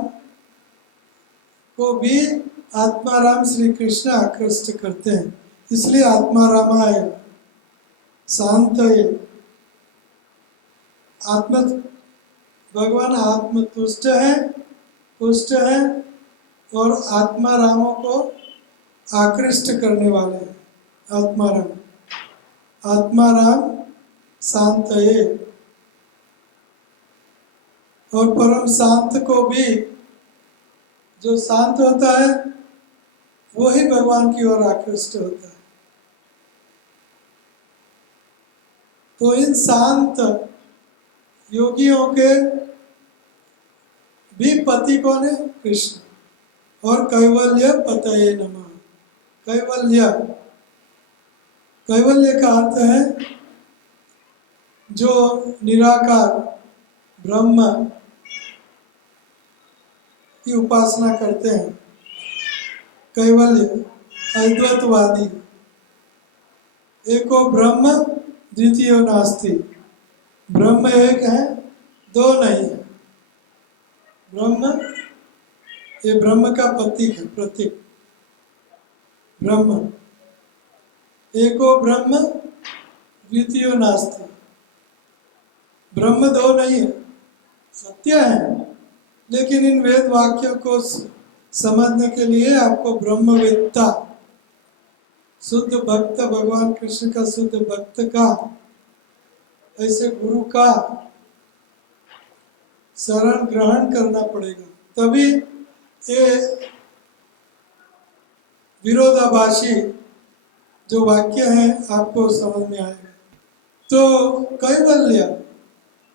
को भी आत्माराम श्री कृष्ण आकृष्ट करते हैं, इसलिए आत्मारामाय शांतये। आत्म भगवान आत्म तुष्ट है, पुष्ट है, और आत्मारामों को आकृष्ट करने वाले हैं। आत्माराम, आत्माराम शांतये। और परम शांत को भी, जो शांत होता है वही भगवान की ओर आकृष्ट होता है। तो इन शांत योगियों के भी पति कौन है? कृष्ण। और कैवल्य पतये नमः। कैवल्य, कैवल्य का अर्थ है जो निराकार ब्रह्म की उपासना करते हैं, कैवल्य, अद्वैतवादी। एको ब्रह्म द्वितीयो नास्ति, ब्रह्म एक है, दो नहीं है। ब्रह्म, ये ब्रह्म का प्रतीक है, प्रतीक ब्रह्म। एको ब्रह्म द्वितीयो नास्ति, ब्रह्म दो नहीं है, सत्य है, लेकिन इन वेद वाक्यों को समझने के लिए आपको ब्रह्मवेत्ता, शुद्ध भक्त, भगवान कृष्ण का शुद्ध भक्त का, ऐसे गुरु का शरण ग्रहण करना पड़ेगा, तभी ये विरोधाभासी जो वाक्य हैं आपको समझ में आएगा। तो कैवल्य,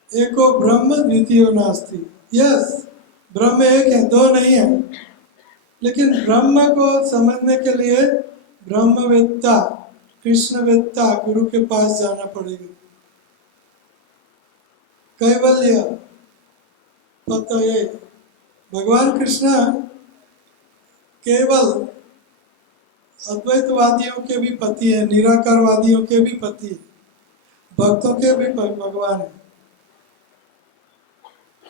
एको ब्रह्म द्वितीयो नास्ति। यस, ब्रह्म एक है, दो नहीं है, लेकिन ब्रह्म को समझने के लिए ब्रह्मवेत्ता, कृष्णवेत्ता गुरु के पास जाना पड़ेगा। कैवल्य पतये, भगवान कृष्ण केवल अद्वैतवादियों के भी पति है, निराकारवादियों के भी पति है, भक्तों के भी भगवान है।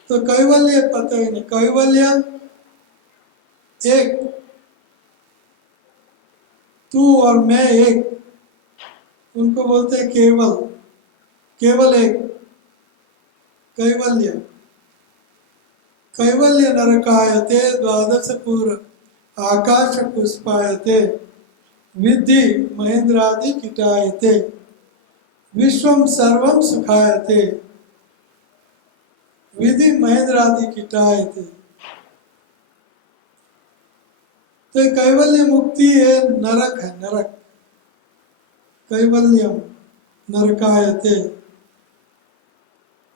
तो कैवल्य पतये नहीं, कैवल्य एक, तू और मैं एक, उनको बोलते हैं केवल, केवल एक, कैवल्य। कैवल्य नरकायते द्वादश पूर्व आकाश पुष्पायते विद्धि महेंद्रादि कीटायते विश्वम सर्वम सुखायते विधि महेंद्रादि कीटायते। तो कैवल्य मुक्ति है, नरक है, नरक। कैवल्यम नरकायते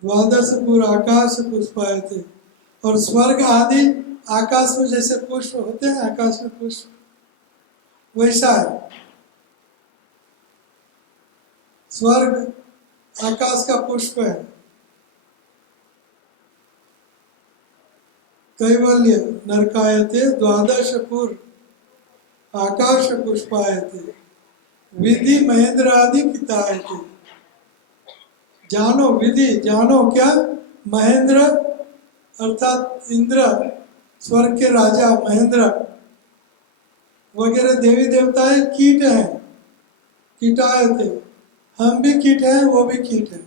द्वादश पूर्व आकाश पुष्पायते, और स्वर्ग आदि आकाश में जैसे पुष्प होते हैं, आकाश में पुष्प वैसा है। स्वर्ग आकाश का पुष्प है। कैवल्य नरकायते द्वादश पूर्व आकाश पुष्पायते विधि महेंद्र आदि कितायते। जानो विधि, जानो क्या? महेंद्र अर्थात इंद्र, स्वर्ग के राजा महेंद्र वगैरह देवी देवताएं कीट हैं, कीटायते। हम भी कीट हैं, वो भी कीट हैं।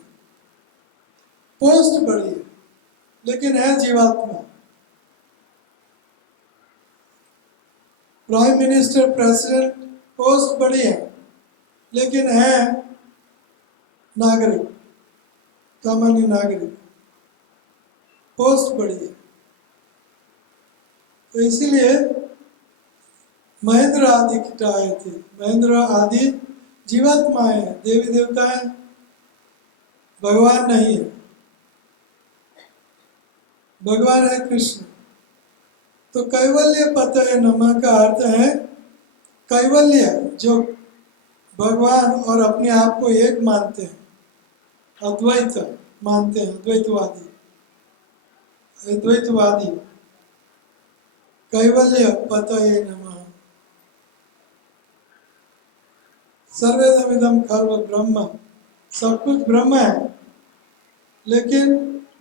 पोस्ट बड़ी है लेकिन है जीवात्मा। प्राइम मिनिस्टर, प्रेसिडेंट, पोस्ट बड़ी है लेकिन है नागरिक, सामान्य नागरिक, पोस्ट बड़ी है। तो इसीलिए महेंद्र आदि किटाए थे। महेंद्र आदि जीवात्माएं हैं, देवी देवता है, भगवान नहीं है। भगवान है कृष्ण। तो कैवल्य पतये नमः का अर्थ है कैवल्य, जो भगवान और अपने आप को एक मानते हैं, अद्वैत मानते हैं, अद्वैतवादी, अद्वैतवादी। कैवल्य पतये नमः। सर्वेदमिदं खल्व ब्रह्म, सब कुछ ब्रह्म है, लेकिन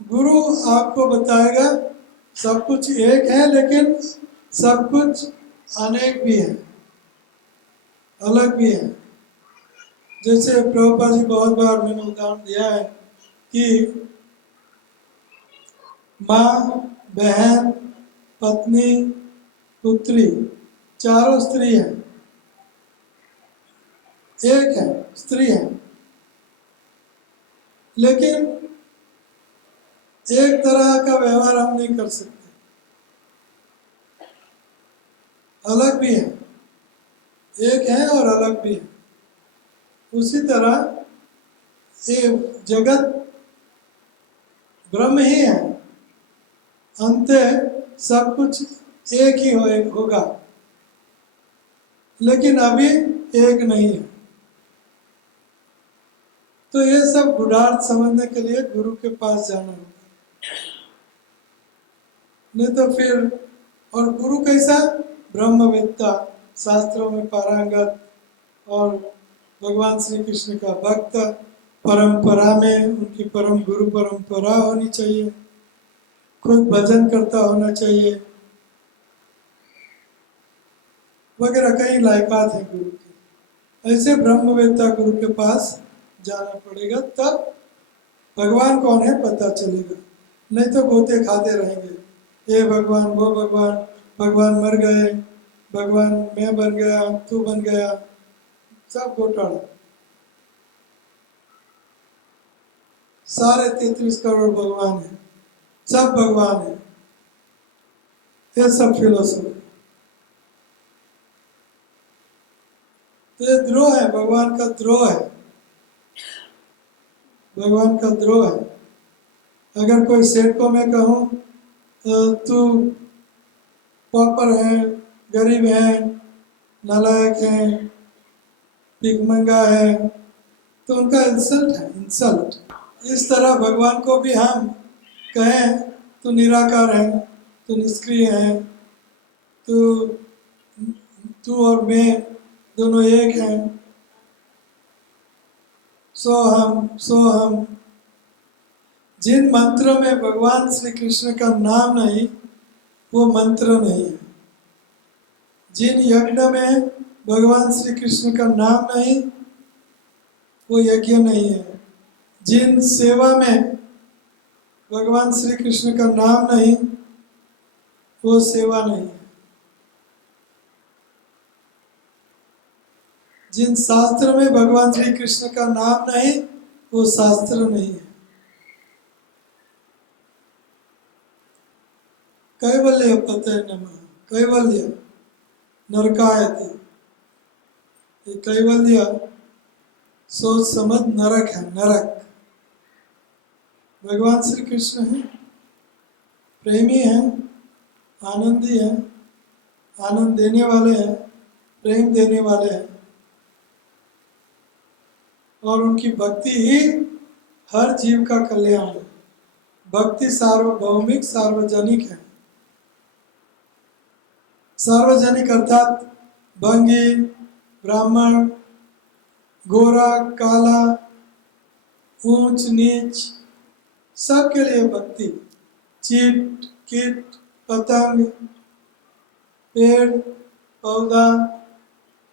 गुरु आपको बताएगा सब कुछ एक है, लेकिन सब कुछ अनेक भी है, अलग भी है। जैसे प्रभुपाद जी बहुत बार मैंने उदाहरण दिया है कि माँ, बहन, पत्नी, पुत्री, चारों स्त्री हैं, एक है, स्त्री है, लेकिन एक तरह का व्यवहार हम नहीं कर सकते, अलग भी है, एक है और अलग भी है। उसी तरह ये जगत ब्रह्म ही है, अंत सब कुछ एक ही होगा, लेकिन अभी एक नहीं है। तो ये सब गुढ़ार्थ समझने के लिए गुरु के पास जाना होगा, नहीं तो फिर। और गुरु कैसा? ब्रह्मवेत्ता, शास्त्रों में पारंगत और भगवान श्री कृष्ण का भक्त, परंपरा में उनकी परम गुरु परंपरा होनी चाहिए, खुद भजन करता होना चाहिए, वगैरह कई लायकात है गुरु की। ऐसे ब्रह्मवेत्ता गुरु के पास जाना पड़ेगा, तब भगवान कौन है पता चलेगा। नहीं तो गोते खाते रहेंगे, ये भगवान, वो भगवान, भगवान मर गए, भगवान मैं बन गया, तू बन गया, सब घोटाला। सारे 33 करोड़ भगवान है, सब भगवान है, ये सब फिलोसफी। तो ये द्रोह है, भगवान का द्रोह है, भगवान का द्रोह है। अगर कोई सेठ को मैं कहूँ तू पॉपर है, गरीब है, नालायक है, भिखमंगा है, तो उनका इंसल्ट है, इंसल्ट। इस तरह भगवान को भी हम कहें तू निराकार है, तू निष्क्रिय है, तू और मैं दोनों एक हैं, सो हम। जिन मंत्र में भगवान श्री कृष्ण का नाम नहीं, वो मंत्र नहीं है। जिन यज्ञ में भगवान श्री कृष्ण का नाम नहीं, वो यज्ञ नहीं है। जिन सेवा में भगवान श्री कृष्ण का नाम नहीं, वो सेवा नहीं है। जिन शास्त्र में भगवान श्री कृष्ण का नाम नहीं, वो शास्त्र नहीं है। कैवल्य पतये नमः, कैवल्य नरकायति। ये कैवल्य सोच समझ नरक है, नरक। भगवान श्री कृष्ण है, प्रेमी है, आनंदी है, आनंद देने वाले हैं, प्रेम देने वाले हैं, और उनकी भक्ति ही हर जीव का कल्याण है। भक्ति सार्वभौमिक, सार्वजनिक है। सार्वजनिक अर्थात भंगी, ब्राह्मण, गोरा, काला, ऊंच नीच, सबके लिए भक्ति। चीट, कीट, पतंग, पेड़, पौधा,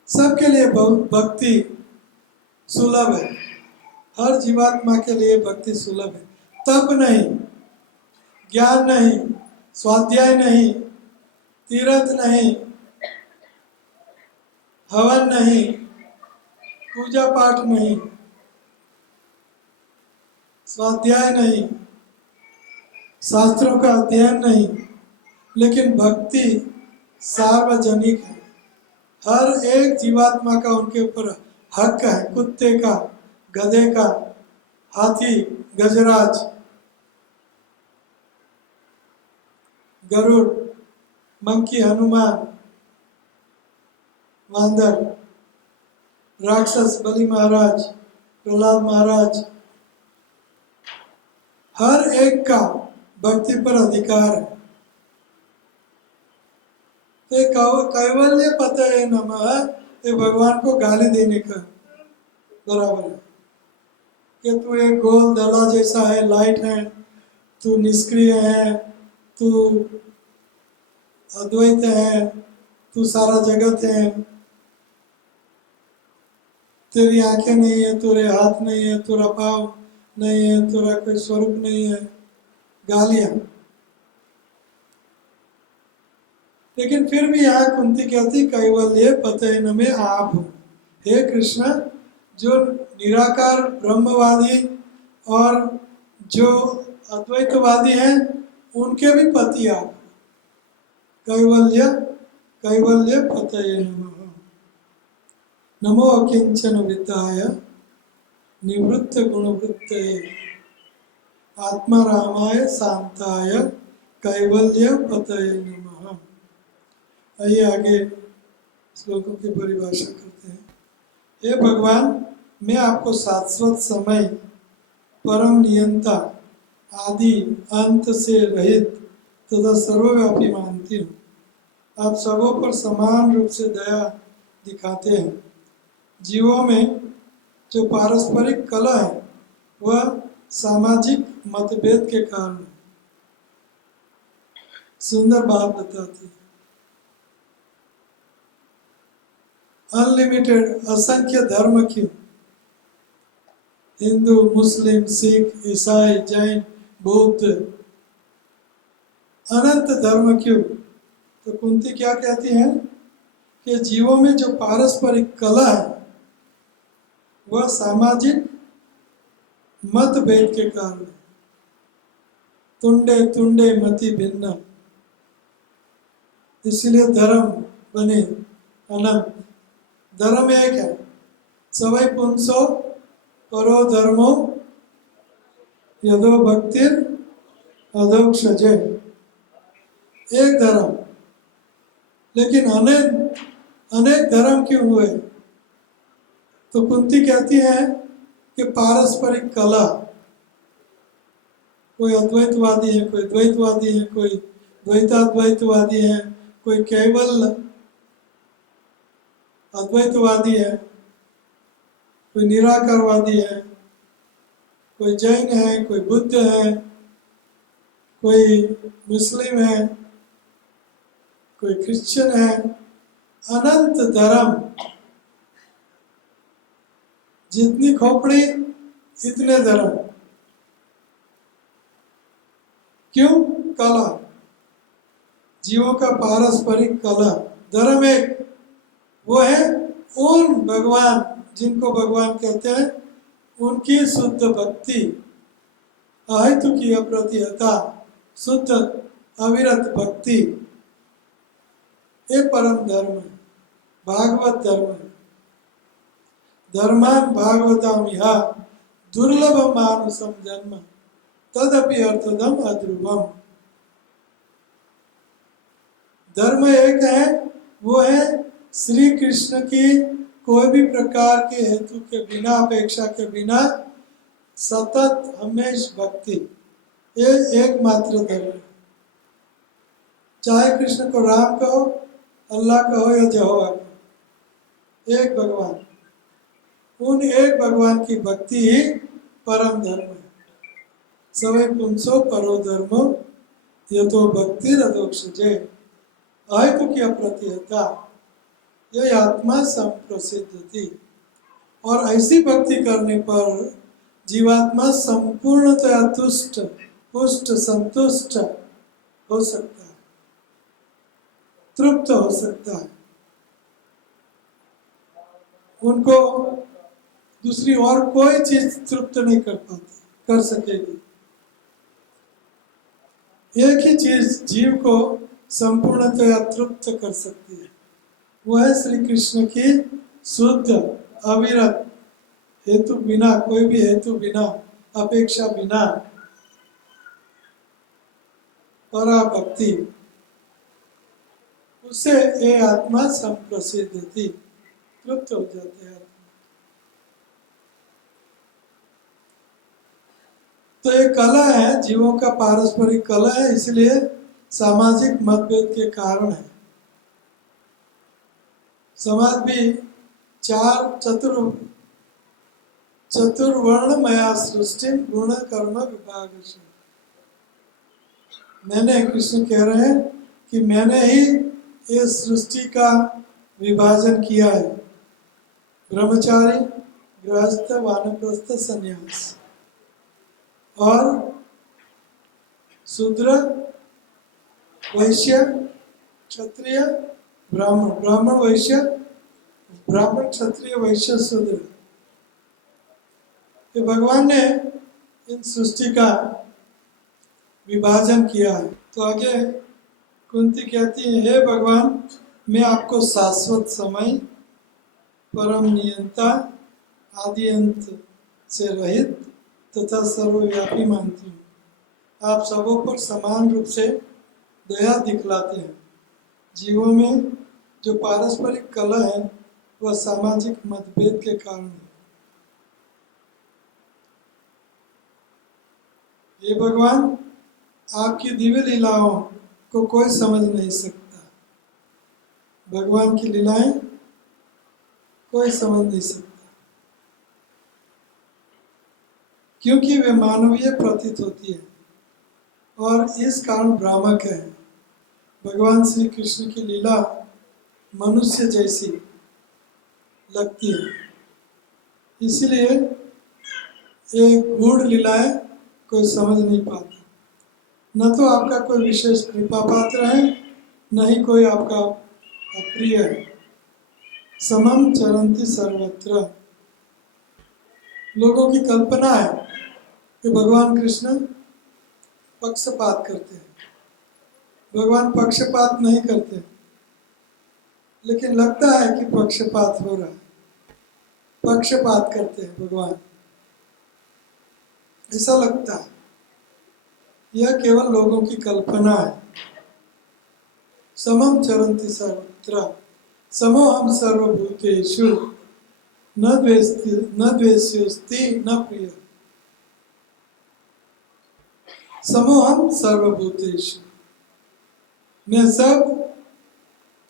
सबके लिए भक्ति सुलभ है। हर जीवात्मा के लिए भक्ति सुलभ है। तप नहीं, ज्ञान नहीं, स्वाध्याय नहीं, तीर्थ नहीं, हवन नहीं, पूजा पाठ नहीं, स्वाध्याय नहीं, शास्त्रों का अध्ययन नहीं, लेकिन भक्ति सार्वजनिक है। हर एक जीवात्मा का उनके ऊपर हक है। कुत्ते का, गधे का, हाथी, गजराज, गरुड़, मंकी, हनुमान, वांदर, राक्षस, बलि महाराज, प्रहलाद महाराज, हर एक का भक्ति पर अधिकार है। तो कैवल्य पतये नमः ये भगवान को गाली देने का बराबर है कि तू एक गोल दला जैसा है, लाइट है, तू निष्क्रिय है, तू अद्वैत है, तू सारा जगत है, तेरी आंखें नहीं है, तेरे हाथ नहीं है, तेरा पाँव नहीं है, तेरा कोई स्वरूप नहीं है, गालियां। लेकिन फिर भी यहाँ कुंती कहती कैवल्य पतये नमे आप हो। हे कृष्ण, जो निराकार ब्रह्मवादी और जो अद्वैतवादी हैं उनके भी पति आप। कैवल्य कैवल्य पतये नमः। नमो अकिंचन विद्याय निवृत्त गुणवृत्तये आत्मा रामाय शांताय कैवल्य पतये नमः। आइए आगे श्लोकों की परिभाषा करते हैं। हे भगवान, मैं आपको शाश्वत समय, परम नियंता, आदि अंत से रहित तथा सर्वव्यापी मानती हूँ। आप सबों पर समान रूप से दया दिखाते हैं। जीवों में जो पारस्परिक कलह है वह सामाजिक मतभेद के कारण है। सुंदर बात बताती है। अनलिमिटेड, असंख्य धर्म क्यों? हिंदू, मुस्लिम, सिख, ईसाई, जैन, बौद्ध, अनंत धर्म क्यों? तो कुंती क्या कहती है कि जीवों में जो पारस्परिक कलह है वह सामाजिक मतभेद के कारण है। तुंडे तुंडे मति भिन्न, इसलिए धर्म बने अनंत। धर्म एक है, सवै पुंसो परो धर्मो यदो भक्तिर अधोक्षजे। एक धर्म, लेकिन अनेक धर्म क्यों हुए? तो कुंती कहती है कि पारस्परिक कलह, कोई अद्वैतवादी है, कोई द्वैतवादी है, कोई द्वैताद्वैतवादी है, कोई केवल अद्वैतवादी है, कोई निराकारवादी है, कोई जैन है, कोई बुद्ध है, कोई मुस्लिम है, कोई क्रिश्चियन है। अनंत धर्म, जितनी खोपड़ी इतने धर्म। क्यों? कला, जीवों का पारस्परिक कला। धर्म एक, वो है उन भगवान जिनको भगवान कहते हैं, उनकी शुद्ध भक्ति, अहेतु की अप्रतिहता, शुद्ध अविरत भक्ति, ये परम धर्म है, भागवत धर्म है। धर्मान भागवताम यहा दुर्लभ मानुषम जन्म तदपि अर्थदम अध्रुवम। धर्म एक है, वो है श्री कृष्ण की कोई भी प्रकार के हेतु के बिना, अपेक्षा के बिना सतत हमेश भक्ति। ये एकमात्र धर्म है। चाहे कृष्ण को राम कहो, अल्लाह कहो या यहोवा कहो, एक भगवान, उन एक भगवान की भक्ति ही परम धर्म है। सवै पुंसो परो धर्मो यतो भक्ति रदोक्षजे अहेतु की अप्रतिहता, यह आत्मा संप्रसिद्ध थी। और ऐसी भक्ति करने पर जीवात्मा संपूर्णतया तुष्ट, पुष्ट, संतुष्ट हो सकता है, तृप्त हो सकता है। उनको दूसरी और कोई चीज तृप्त नहीं कर पाती, कर सकेगी। एक ही चीज जीव को संपूर्णतया तृप्त कर सकती है, वह है श्री कृष्ण की शुद्ध अविरत हेतु बिना, कोई भी हेतु बिना, अपेक्षा बिना पराभक्ति। उससे ये आत्मा संप्रसिद्ध थी, तृप्त हो जाते हैं। तो ये कला है, जीवों का पारस्परिक कला है, इसलिए सामाजिक मतभेद के कारण है। समाज भी चतुर्वर्णमया सृष्टि गुण कर्म विभाग से, मैंने, कृष्ण कह रहे हैं कि मैंने ही इस सृष्टि का विभाजन किया है, ब्रह्मचारी, गृहस्थ, वानप्रस्थ, संन्यास, और शूद्र, वैश्य, क्षत्रिय, ब्राह्मण, ब्राह्मण वैश्य, ब्राह्मण क्षत्रिय वैश्य शूद्र। ये भगवान ने इन सृष्टि का विभाजन किया है। तो आगे कुंती कहती है, हे भगवान, मैं आपको शाश्वत समय, परम नियंता, आदि अंत से रहित तथा सर्वव्यापी मानती हूँ। आप सबों पर समान रूप से दया दिखलाते हैं। जीवों में जो पारस्परिक कलह है वह सामाजिक मतभेद के कारण है। ये भगवान, आपकी दिव्य लीलाओं को कोई समझ नहीं सकता। भगवान की लीलाएं कोई समझ नहीं सकता, क्योंकि वे मानवीय प्रतीत होती है और इस कारण भ्रामक है। भगवान श्री कृष्ण की लीला मनुष्य जैसी लगती है, इसलिए ये गूढ़ लीलाएं कोई समझ नहीं पाता। न तो आपका कोई विशेष कृपा पात्र है, न ही कोई आपका अप्रिय है। समम चरंती सर्वत्र। लोगों की कल्पना है कि भगवान कृष्ण पक्षपात करते हैं। भगवान पक्षपात नहीं करते, लेकिन लगता है कि पक्षपात हो रहा है, पक्षपात करते हैं भगवान, ऐसा लगता है। यह केवल लोगों की कल्पना है। समम चरंती सर्वत्र समोहम सर्वभूतेषु न द्वेष्योस्ति न प्रिय। समोहम सर्वभूतेषु, मैं सब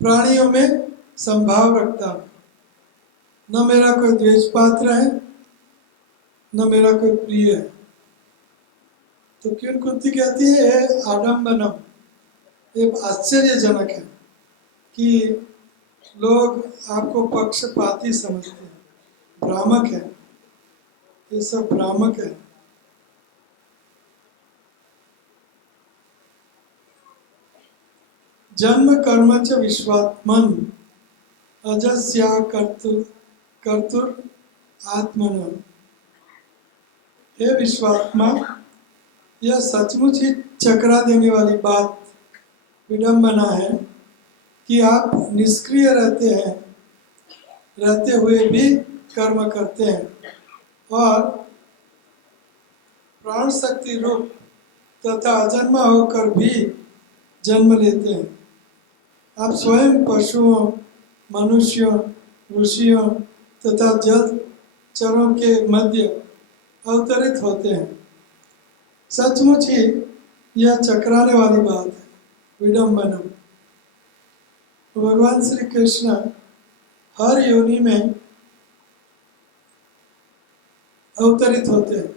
प्राणियों में संभाव रखता हूँ। न मेरा कोई द्वेष पात्र है, न मेरा कोई प्रिय है। तो क्यों कुंती कहती है, ये आडम्बनम, ये आश्चर्यजनक है कि लोग आपको पक्षपाती समझते हैं, भ्रामक है, ये सब भ्रामक है। जन्म कर्म च विश्वात्मन अजस्या कर्तुर आत्मन। हे विश्वात्मा, यह सचमुच ही चकरा देने वाली बात, विडंबना है कि आप निष्क्रिय रहते हुए भी कर्म करते हैं और प्राण शक्ति रूप तथा अजन्मा होकर भी जन्म लेते हैं। आप स्वयं पशुओं, मनुष्यों, ऋषियों तथा जलचरों के मध्य अवतरित होते हैं। सचमुच ही यह चकराने वाली बात है, विडंबना। तो भगवान श्री कृष्ण हर योनि में अवतरित होते हैं,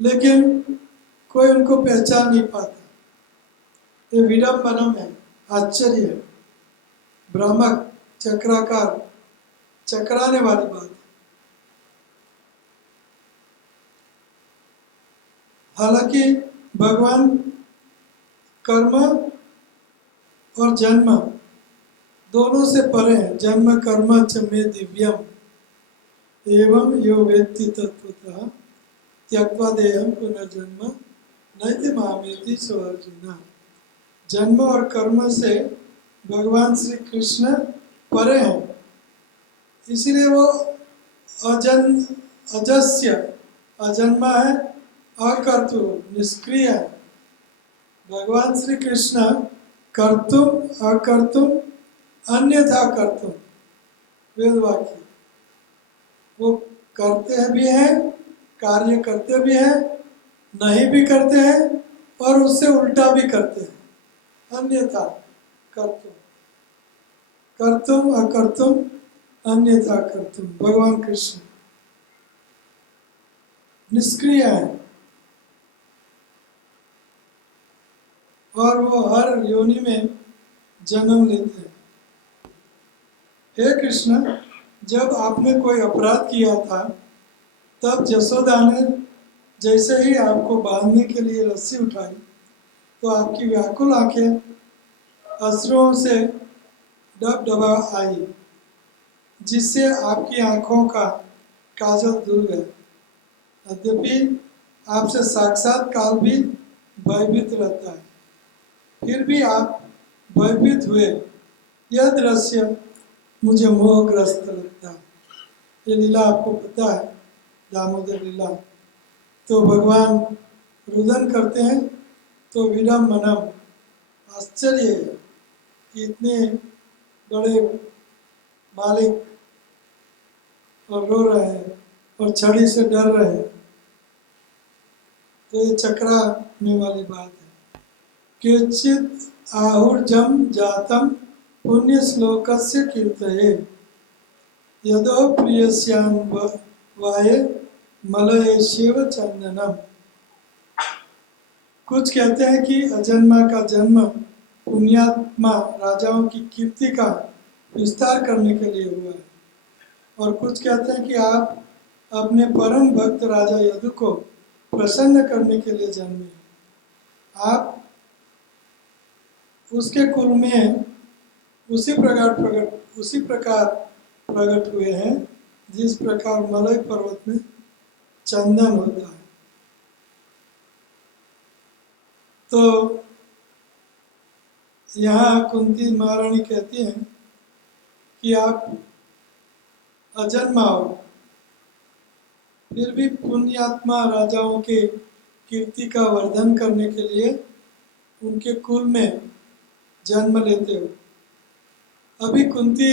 लेकिन कोई उनको पहचान नहीं पाता। ये विडंबनम है, आश्चर्य है, भ्रामक, चक्राकार, चकराने वाली बात है। हालांकि भगवान कर्म और जन्म दोनों से परे हैं। जन्म कर्म च मे दिव्यम एवं यो वेत्ति तत्वतः त्यक्त्वा देहम पुनर्जन्म नैति मामेति सो अर्जुन। जन्म और कर्म से भगवान श्री कृष्ण परे हैं, इसीलिए वो अजस्य अजन्मा है, अकर्तु निष्क्रिय है। भगवान श्री कृष्ण कर्तुम अकर्तुम अन्यथा कर्तुम वेद वाक्य, वो करते भी हैं, कार्य करते भी हैं, नहीं भी करते हैं और उससे उल्टा भी करते हैं। अन्यथा कर्तुम, कर्तुम अकर्तुम अन्यथा कर्तुम। भगवान कृष्ण निष्क्रिय है और वो हर योनि में जन्म लेते हैं। हे कृष्ण, जब आपने कोई अपराध किया था तब जसोदा ने जैसे ही आपको बांधने के लिए रस्सी उठाई तो आपकी व्याकुल आंखें अश्रुओं से डबडबा आई, जिससे आपकी आंखों का काजल धुल गया। यद्यपि आपसे साक्षात काल भी भयभीत रहता है, फिर भी आप भयभीत हुए। यह दृश्य मुझे मोहग्रस्त लगता है। ये लीला आपको पता है, दामोदर लीला। तो भगवान रुदन करते हैं तो विडम मनम, आश्चर्य है कि इतने बड़े मालिक और रो रहे हैं और छड़ी से डर रहे हैं। तो ये चकराने वाली बात है। केचित आहुर्जम जातम पुण्य श्लोकस्य कीर्तये यदो प्रियस्यान वाये मलयेशेव चंदनम। कुछ कहते हैं कि अजन्मा का जन्म पुण्यात्मा राजाओं की कीर्ति का विस्तार करने के लिए हुआ है, और कुछ कहते हैं कि आप अपने परम भक्त राजा यदु को प्रसन्न करने के लिए जन्मे। आप उसके कुल में उसी प्रकार प्रकट हुए हैं जिस प्रकार मलय पर्वत में चंदन होता है। तो यहाँ कुंती महारानी कहती हैं कि आप अजन्मा हो, फिर भी पुण्यात्मा राजाओं के कीर्ति का वर्धन करने के लिए उनके कुल में जन्म लेते हो। अभी कुंती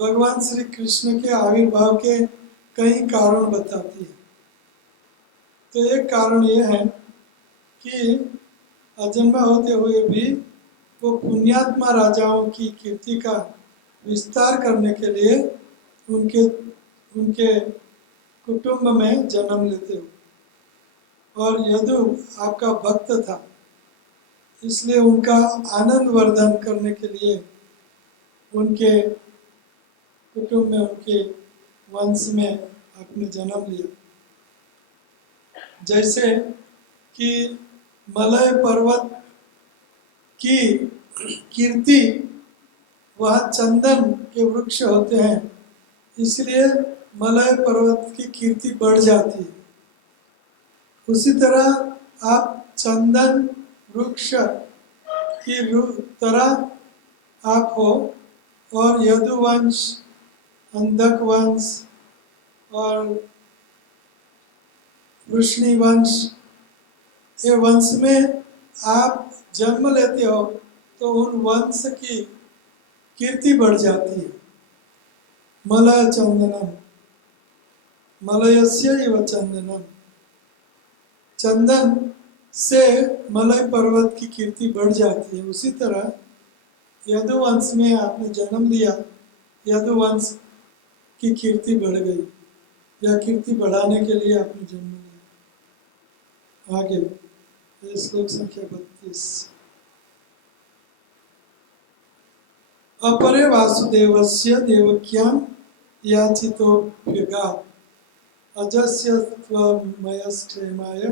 भगवान श्री कृष्ण के आविर्भाव के कई कारण बताती है। तो एक कारण यह है कि अजन्मा होते हुए भी वो पुण्यात्मा राजाओं की कीर्ति का विस्तार करने के लिए उनके कुटुंब में जन्म लेते हो। और यदु आपका भक्त था, इसलिए उनका आनंद वर्धन करने के लिए उनके कुटुंब में, उनके वंश में आपने जन्म लिया। जैसे कि मलय पर्वत की कीर्ति, वह चंदन के वृक्ष होते हैं, इसलिए मलय पर्वत की कीर्ति बढ़ जाती है। उसी तरह आप चंदन वृक्ष की तरह आप हो, और यदुवंश, अंधक वंश और वृष्णि वंश, ये वंश में आप जन्म लेते हो तो उन वंश की कीर्ति बढ़ जाती है। मलय चंदनम, मलयस्य इव चंदनम, चंदन से मलय पर्वत की कीर्ति बढ़ जाती है। उसी तरह यदुवंश में आपने जन्म लिया, यदुवंश की कीर्ति बढ़ गई, या कीर्ति बढ़ाने के लिए आपने जन्म लिया। आगे श्लोक संख्या 32। अपरे वासुदेवस्य देवक्यां याचितोऽभ्यगात् अजस्य त्वमयश्क्षेमाय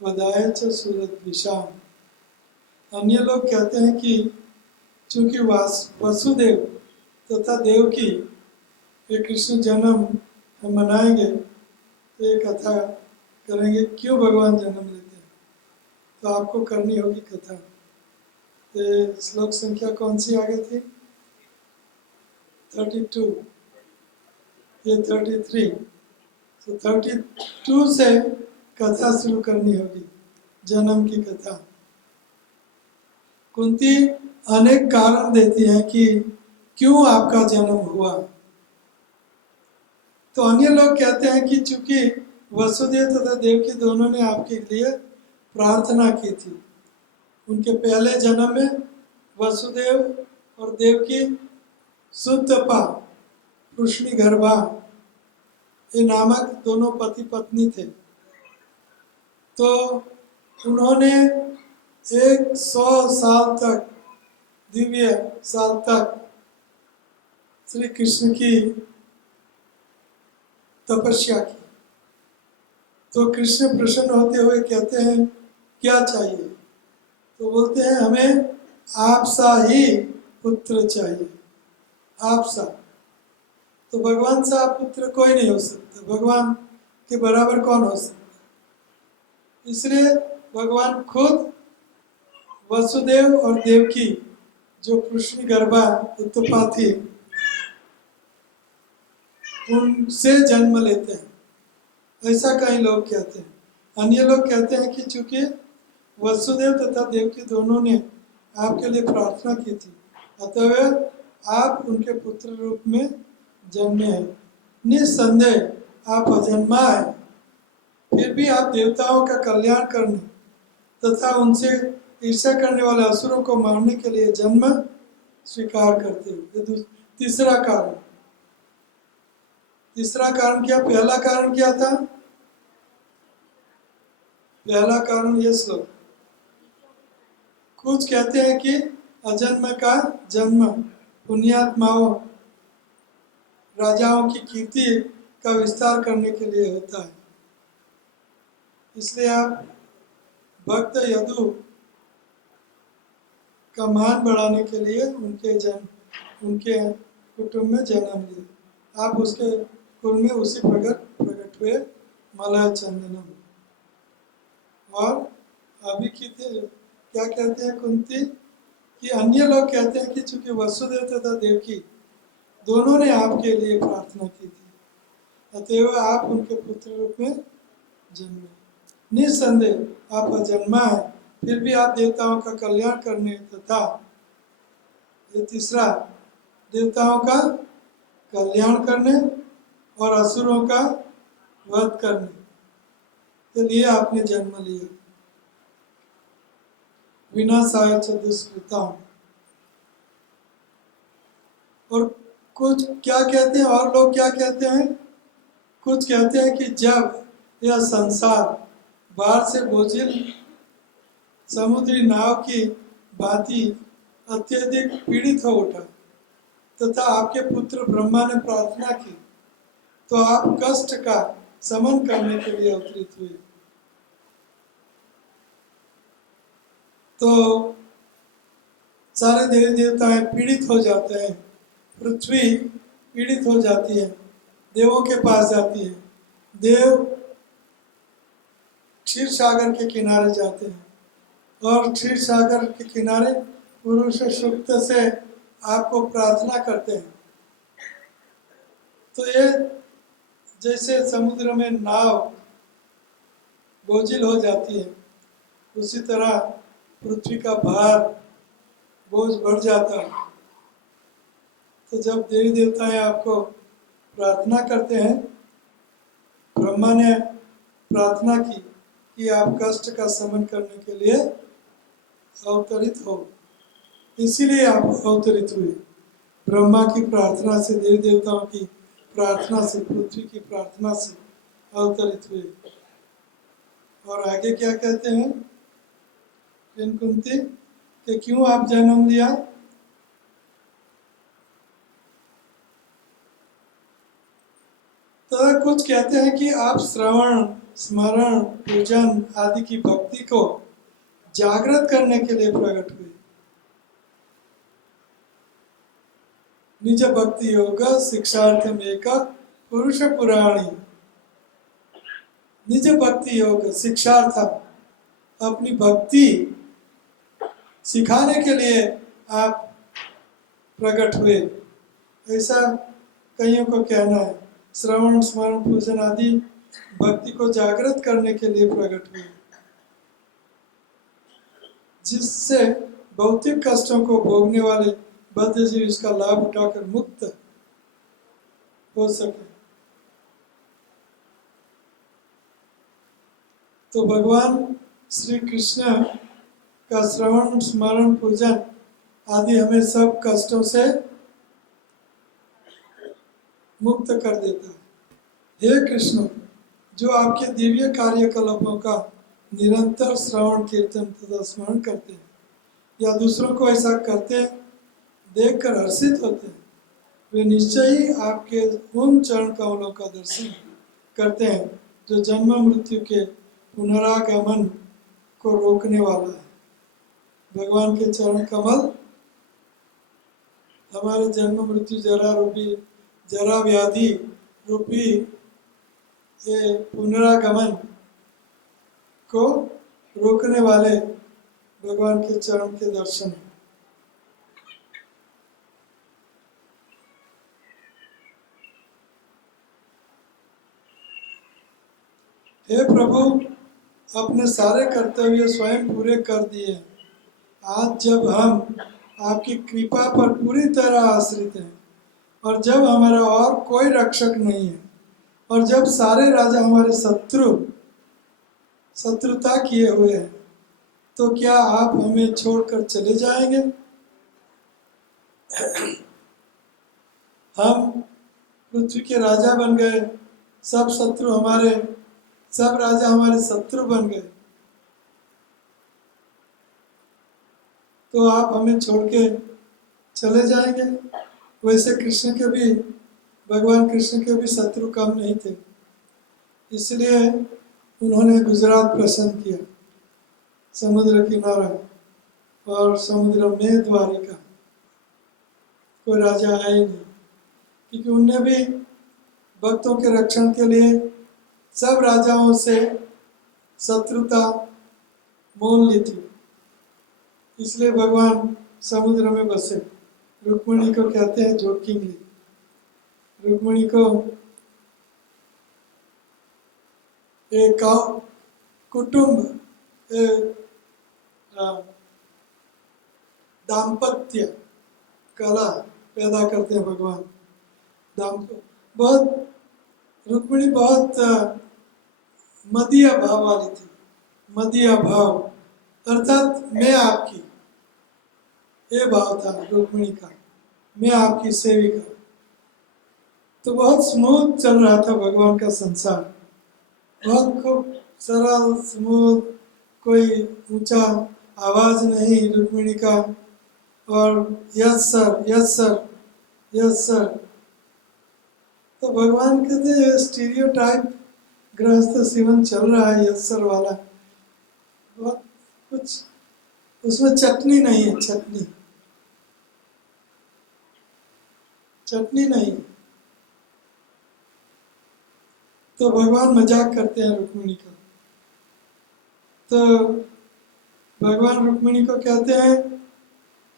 वदाय च सुरद्विषाम्। अन्य लोग कहते हैं कि चूंकि वसुदेव तथा देवकी ये कृष्ण जन्म हम मनाएंगे, तो ये कथा करेंगे क्यों भगवान जन्म लेते हैं, तो आपको करनी होगी कथा। तो श्लोक संख्या कौन सी आगे थी? 32, ये 33। तो 32 से कथा शुरू करनी होगी, जन्म की कथा। कुंती अनेक कारण देती है कि क्यों आपका जन्म हुआ। तो अन्य लोग कहते हैं कि चूंकि वसुदेव तथा देवकी दोनों ने आपके लिए प्रार्थना की थी। उनके पहले जन्म में वसुदेव और देवकी सुतपा कृष्णी गर्भा ये नामक दोनों पति पत्नी थे। तो उन्होंने 100 साल तक, दिव्य साल तक श्री कृष्ण की तपस्या की। तो कृष्ण प्रसन्न होते हुए कहते हैं क्या चाहिए? तो बोलते हैं हमें आप सा ही पुत्र चाहिए, आप सा। तो भगवान सा पुत्र कोई नहीं हो सकता, भगवान के बराबर कौन हो सकता? इसलिए भगवान खुद वसुदेव और देवकी जो कृष्ण गर्भा उत्तपा थी उनसे जन्म लेते हैं, ऐसा कई लोग कहते हैं। अन्य लोग कहते हैं कि चूंकि वसुदेव तथा देवकी दोनों ने आपके लिए प्रार्थना की थी, अतः आप उनके पुत्र रूप में जन्मे हैं। निस्संदेह आप अजन्मा है, फिर भी आप देवताओं का कल्याण करने तथा उनसे ईर्ष्या करने वाले असुरों को मारने के लिए जन्म स्वीकार करते हो। तीसरा कारण। तीसरा कारण क्या? पहला कारण क्या था? पहला कारण ये श्लोक। कुछ कहते हैं कि अजन्म का जन्म पुण्यात्माओं राजाओं की कीर्ति का विस्तार करने के लिए होता है। इसलिए आप भक्त यदु का मान बढ़ाने के लिए उनके कुटुंब में जन्म लिए। आप उसके कुल में उसी प्रकट हुए मलय चंदनम। और अभी क्या कहते हैं कुंती कि अन्य लोग कहते हैं कि चूंकि वसुदेव तथा देवकी दोनों ने आपके लिए प्रार्थना की थी, अतएव आप उनके पुत्र रूप में जन्मे। निस्संदेह आप अजन्मा है, फिर भी आप देवताओं का कल्याण करने तथा ये तीसरा देवताओं का कल्याण करने और असुरों का वध करने के लिए आपने जन्म लिया। विनाशाय च दुष्कृताम्। और कुछ क्या कहते हैं, और लोग क्या कहते हैं? कुछ कहते हैं कि जब यह संसार बाहर से बोझिल समुद्री नाव की भांति अत्यधिक पीड़ित हो उठा तथा आपके पुत्र ब्रह्मा ने प्रार्थना की, तो आप कष्ट का शमन करने के लिए अवतरित हुए। तो सारे देवी देवताएं पीड़ित हो जाते हैं, पृथ्वी पीड़ित हो जाती है, देवों के पास जाती है। देव क्षीर सागर के किनारे जाते हैं और क्षीर सागर के किनारे पुरुष सूक्त से आपको प्रार्थना करते हैं। तो ये जैसे समुद्र में नाव बोझिल हो जाती है, उसी तरह पृथ्वी का भार बोझ बढ़ जाता है। तो जब देवी देवताएं आपको प्रार्थना करते हैं, ब्रह्मा ने प्रार्थना की कि आप कष्ट का शमन करने के लिए अवतरित हो, इसीलिए आप अवतरित हुए। ब्रह्मा की प्रार्थना से, देवी देवताओं की प्रार्थना से, पृथ्वी की प्रार्थना से अवतरित हुए। और आगे क्या कहते हैं कुंती कि क्यों आप जन्म लिया? तो कुछ कहते हैं कि आप श्रवण, स्मरण, पूजन आदि की भक्ति को जागृत करने के लिए प्रकट हुए। निज भक्ति योग शिक्षार्थम एक पुरुष पुराणी। निज भक्ति योग शिक्षार्थ, अपनी भक्ति सिखाने के लिए आप प्रकट हुए, ऐसा कईयों को कहना है। श्रवण स्मरण पूजन आदि भक्ति को जागृत करने के लिए प्रकट हुए, जिससे भौतिक कष्टों को भोगने वाले बद्ध जीव इसका लाभ उठाकर मुक्त हो सके। तो भगवान श्री कृष्ण का श्रवण स्मरण पूजन आदि हमें सब कष्टों से मुक्त कर देता है। हे कृष्ण, जो आपके दिव्य कार्यकलापों का निरंतर श्रवण कीर्तन तथा स्मरण करते हैं या दूसरों को ऐसा करते देखकर हर्षित होते हैं, वे निश्चय ही आपके उन चरण कमलों का दर्शन करते हैं जो जन्म मृत्यु के पुनरागमन को रोकने वाला है। भगवान के चरण कमल हमारे जन्म मृत्यु जरा व्याधि रूपी ये पुनरागमन को रोकने वाले भगवान के चरण के दर्शन हैं। हे प्रभु, अपने सारे कर्तव्य स्वयं पूरे कर दिए। आज जब हम आपकी कृपा पर पूरी तरह आश्रित हैं और जब हमारा और कोई रक्षक नहीं है और जब सारे राजा हमारे शत्रुता किए हुए हैं, तो क्या आप हमें छोड़कर चले जाएंगे? हम पृथ्वी के राजा बन गए, सब राजा हमारे शत्रु बन गए, तो आप हमें छोड़ के चले जाएंगे? वैसे भगवान कृष्ण के भी शत्रु कम नहीं थे, इसलिए उन्होंने गुजरात पसंद किया, समुद्र किनारा और समुद्र में द्वारिका। कोई राजा आया ही नहीं, क्योंकि उनने भी भक्तों के रक्षण के लिए सब राजाओं से शत्रुता मोल ली थी, इसलिए भगवान समुद्र में बसे। रुक्मिणी को कहते हैं जोकिंगली। रुक्मिणी को एक कुटुंब दाम्पत्य कला पैदा करते हैं भगवान। रुक्मिणी बहुत मदीय भाव वाली थी। मदीय भाव अर्थात मैं आपकी, ये भाव था रुक्मिणी का, मैं आपकी सेविका। तो बहुत स्मूथ चल रहा था भगवान का संसार, बहुत खूब सरल स्मूथ, कोई ऊंचा आवाज नहीं रुक्मिणी का, और yes sir yes sir yes sir. तो भगवान कहते हैं स्टीरियोटाइप गृहस्थ जीवन चल रहा है यस सर वाला, बहुत कुछ उसमें चटनी नहीं है, चटनी नहीं। तो भगवान मजाक करते हैं रुक्मिणी का। तो भगवान रुक्मिणी को कहते हैं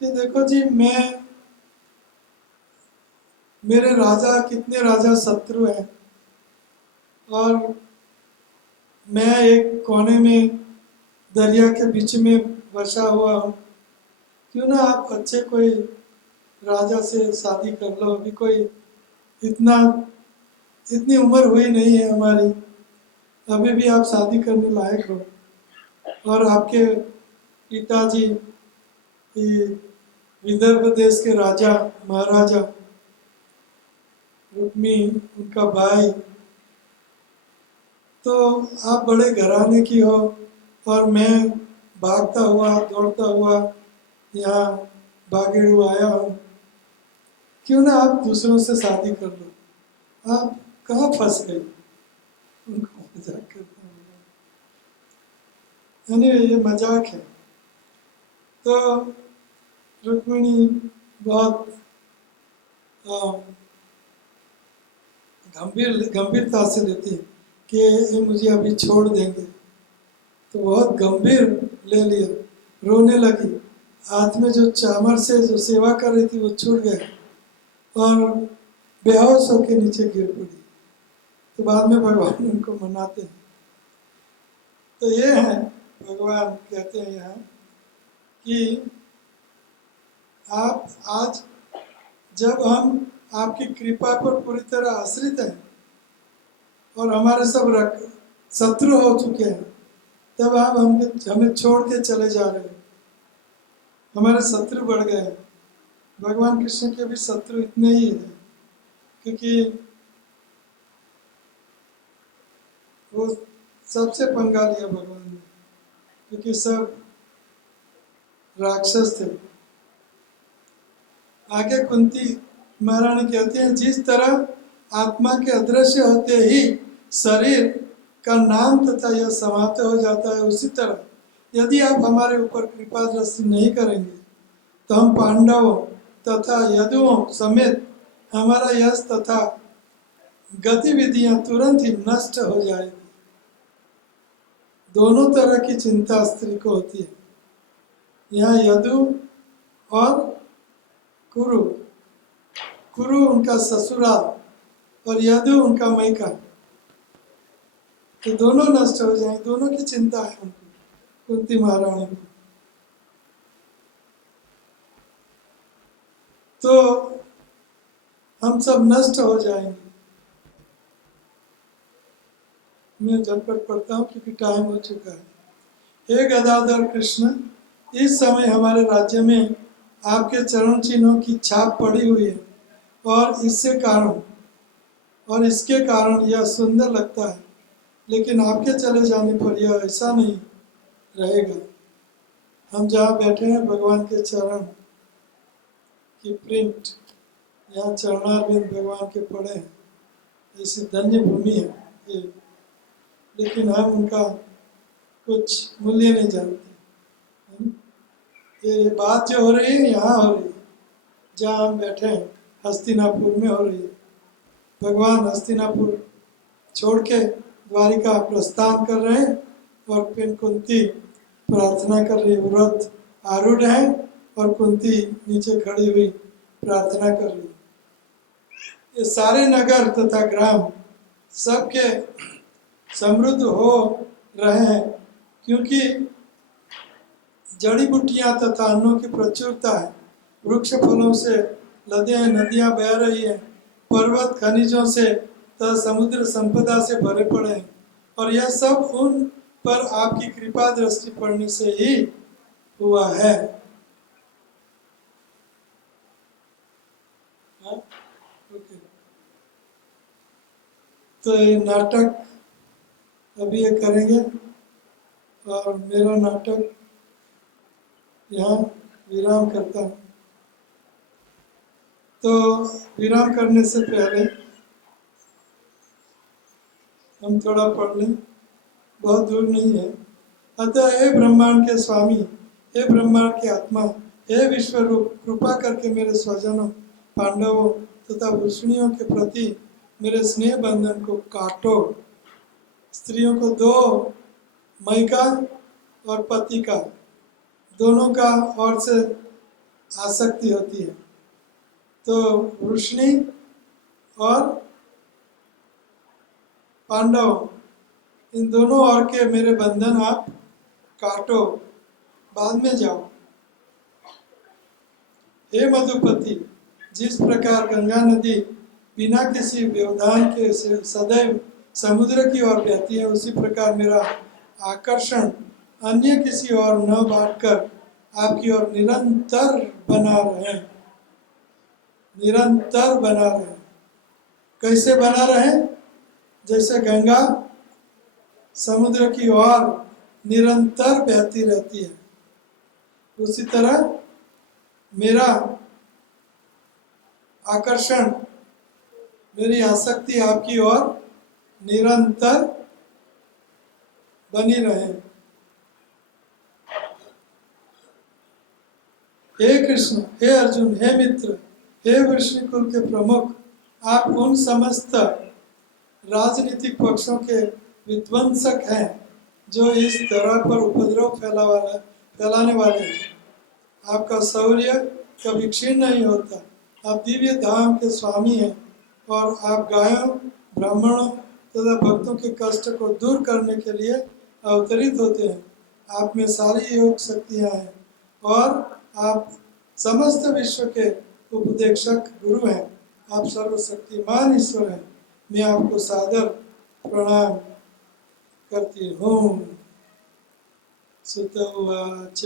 कि देखो जी, मेरे राजा, कितने राजा शत्रु हैं और मैं एक कोने में दरिया के बीच में बसा हुआ हूँ। क्यों ना आप अच्छे कोई राजा से शादी कर लो, अभी कोई इतनी उम्र हुई नहीं है हमारी, अभी भी आप शादी करने लायक हो। और आपके पिताजी विदर्भ देश के राजा महाराजा रुक्मी, उनका भाई, तो आप बड़े घराने की हो और मैं भागता हुआ दौड़ता हुआ यहाँ भागेड़ू आया हूँ। क्यों ना आप दूसरों से शादी कर लो, आप कहाँ फंस गई? उनको मजाक करता हूँ, यानी ये मजाक है। तो रुक्मिणी बहुत गंभीरता से लेती है। कि ये मुझे अभी छोड़ देंगे, तो बहुत गंभीर ले लिया, रोने लगी। हाथ में जो चामर से जो सेवा कर रही थी वो छूट गया और बेहोश होकर नीचे गिर पड़ी। तो बाद में भगवान उनको मनाते हैं। तो ये है, भगवान कहते हैं यहाँ कि आप आज जब हम आपकी कृपा पर पूरी तरह आश्रित हैं और हमारे सब शत्रु हो चुके हैं, तब आप हमें छोड़ के चले जा रहे हैं। हमारे शत्रु बढ़ गए हैं। भगवान कृष्ण के भी शत्रु इतने ही हैं, क्योंकि वो सबसे पंगा लिया भगवान ने, क्योंकि सब राक्षस थे। आगे कुंती महारानी कहती हैं, जिस तरह आत्मा के अदृश्य होते ही शरीर का नाम तथा यह समाप्त हो जाता है, उसी तरह यदि आप हमारे ऊपर कृपा दृष्टि नहीं करेंगे तो हम पांडवों तथा यदुओं समेत हमारा यश तथा गतिविधियां तुरंत ही नष्ट हो जाएगी। दोनों तरह की चिंता स्त्री को होती है। यहाँ यदु और कुरु, कुरु उनका ससुराल और यदु उनका मैका, तो दोनों नष्ट हो जाएंगे। दोनों की चिंता है उनको, कुंती महारानी को। तो हम सब नष्ट हो जाएंगे। मैं झटपट पढ़ता हूँ क्योंकि टाइम हो चुका है। हे गदाधर कृष्ण, इस समय हमारे राज्य में आपके चरण चिन्हों की छाप पड़ी हुई है और इसके कारण यह सुंदर लगता है, लेकिन आपके चले जाने पर यह ऐसा नहीं रहेगा। हम जहाँ बैठे हैं भगवान के चरण की प्रिंट, यहाँ चरणारविंद भगवान के पड़े हैं, ऐसी धन्य भूमि है ये, लेकिन हम उनका कुछ मूल्य नहीं जानते। ये बात जो हो रही है यहाँ हो रही है, जहाँ हम बैठे हैं हस्तिनापुर में हो रही है। भगवान हस्तिनापुर छोड़ के द्वारिका प्रस्थान कर रहे हैं और फिर कुंती प्रार्थना कर रही है। व्रत आरूढ़ है और कुंती नीचे खड़ी हुई प्रार्थना कर रही है। ये सारे नगर तथा ग्राम सबके समृद्ध हो रहे हैं, क्योंकि जड़ी बूटियां तथा अन्नों की प्रचुरता है। वृक्ष फलों से लदे हैं, नदियां बह रही हैं, पर्वत खनिजों से तथा समुद्र संपदा से भरे पड़े हैं, और यह सब उन पर आपकी कृपा दृष्टि पड़ने से ही हुआ है। तो ये नाटक अभी ये करेंगे और मेरा नाटक यहाँ विराम करता हूँ। तो विराम करने से पहले हम थोड़ा पढ़ लें, बहुत दूर नहीं है। अतः हे ब्रह्मांड के स्वामी, हे ब्रह्मांड की आत्मा, हे विश्व रूप, कृपा करके मेरे स्वजनों पांडवों तथा वृष्णियों के प्रति मेरे स्नेह बंधन को काटो। स्त्रियों को दो, मैका और पति का, दोनों का और से आसक्ति होती है। तो वृष्णि और पांडव, इन दोनों और के मेरे बंधन आप काटो, बाद में जाओ। हे मधुपति, जिस प्रकार गंगा नदी बिना किसी व्यवधान के सदैव समुद्र की ओर बहती है, उसी प्रकार मेरा आकर्षण अन्य किसी और न बांटकर आपकी ओर निरंतर बना रहे। निरंतर बना रहे। कैसे बना रहे? जैसे गंगा समुद्र की ओर निरंतर बहती रहती है, उसी तरह मेरा आकर्षण, मेरी आसक्ति आपकी ओर निरंतर बनी रहे। हे कृष्ण, हे अर्जुन, हे मित्र, हे वृष्णिकुल के प्रमुख, आप उन समस्त राजनीतिक पक्षों के विध्वंसक हैं जो इस तरह पर उपद्रव फैलाने वाले हैं। आपका शौर्य कभी क्षीण नहीं होता। आप दिव्य धाम के स्वामी हैं और आप गायों, ब्राह्मणों तथा भक्तों के कष्ट को दूर करने के लिए अवतरित होते हैं। आप में सारी योग शक्तियाँ हैं और आप समस्त विश्व के उपदेशक गुरु हैं। आप सर्वशक्तिमान ईश्वर हैं। मैं आपको सादर प्रणाम करती हूँ। सुत उवाच।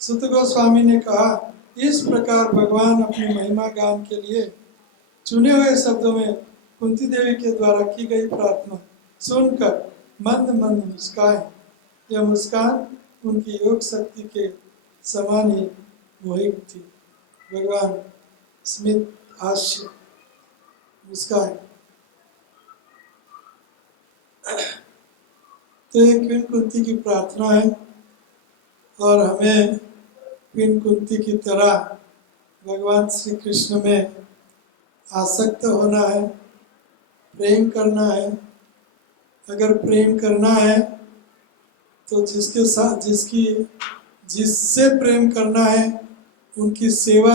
सुत गोस्वामी ने कहा, इस प्रकार भगवान अपनी महिमा गान के लिए चुने हुए शब्दों में कुंती देवी के द्वारा की गई प्रार्थना सुनकर मंद मंद मुस्काए। यह मुस्कान उनकी योग शक्ति के समान ही मोहित थी। भगवान स्मित हास्य मुस्काए। तो ये क्वीन कुंती की प्रार्थना है और हमें क्वीन कुंती की तरह भगवान श्री कृष्ण में आसक्त होना है, प्रेम करना है। अगर प्रेम करना है तो जिसके साथ जिससे प्रेम करना है उनकी सेवा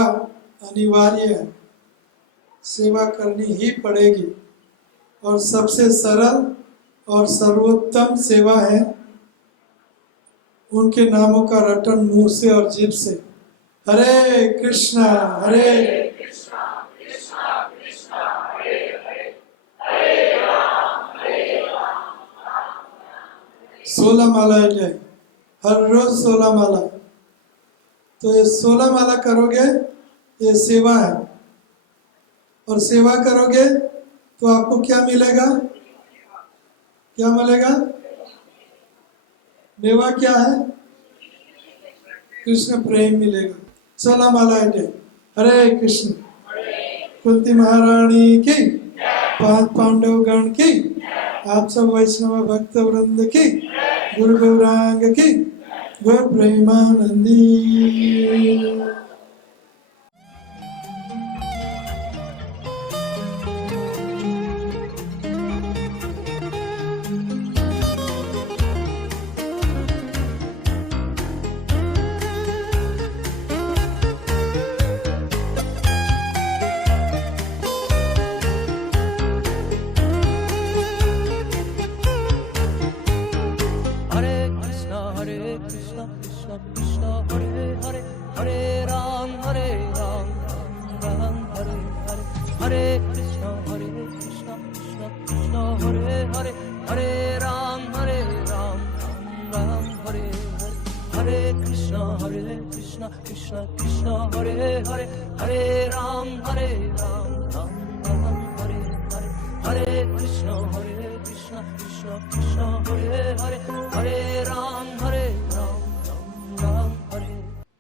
अनिवार्य है, सेवा करनी ही पड़ेगी। और सबसे सरल और सर्वोत्तम सेवा है उनके नामों का रटन मुंह से और जीभ से। हरे कृष्णा हरे कृष्णा कृष्णा कृष्णा हरे हरे, हरे राम 16 माला है, हर रोज 16 माला। तो ये 16 माला करोगे, ये सेवा है। और सेवा करोगे तो आपको क्या मिलेगा? क्या मिलेगा? मेवा क्या है? कृष्ण प्रेम मिलेगा। 16 माला है। हरे कृष्ण। कुंती महारानी की, 5 पांडव गण की, आप सब वैष्णव भक्त वृंद की, गुरु गौरांग की, गौर Premanandi. Krishna Krishna Hare Hare, Hare Ram Ram Ram Hare Hare, Hare Krishna Krishna Krishna Hare Hare, Hare Ram Hare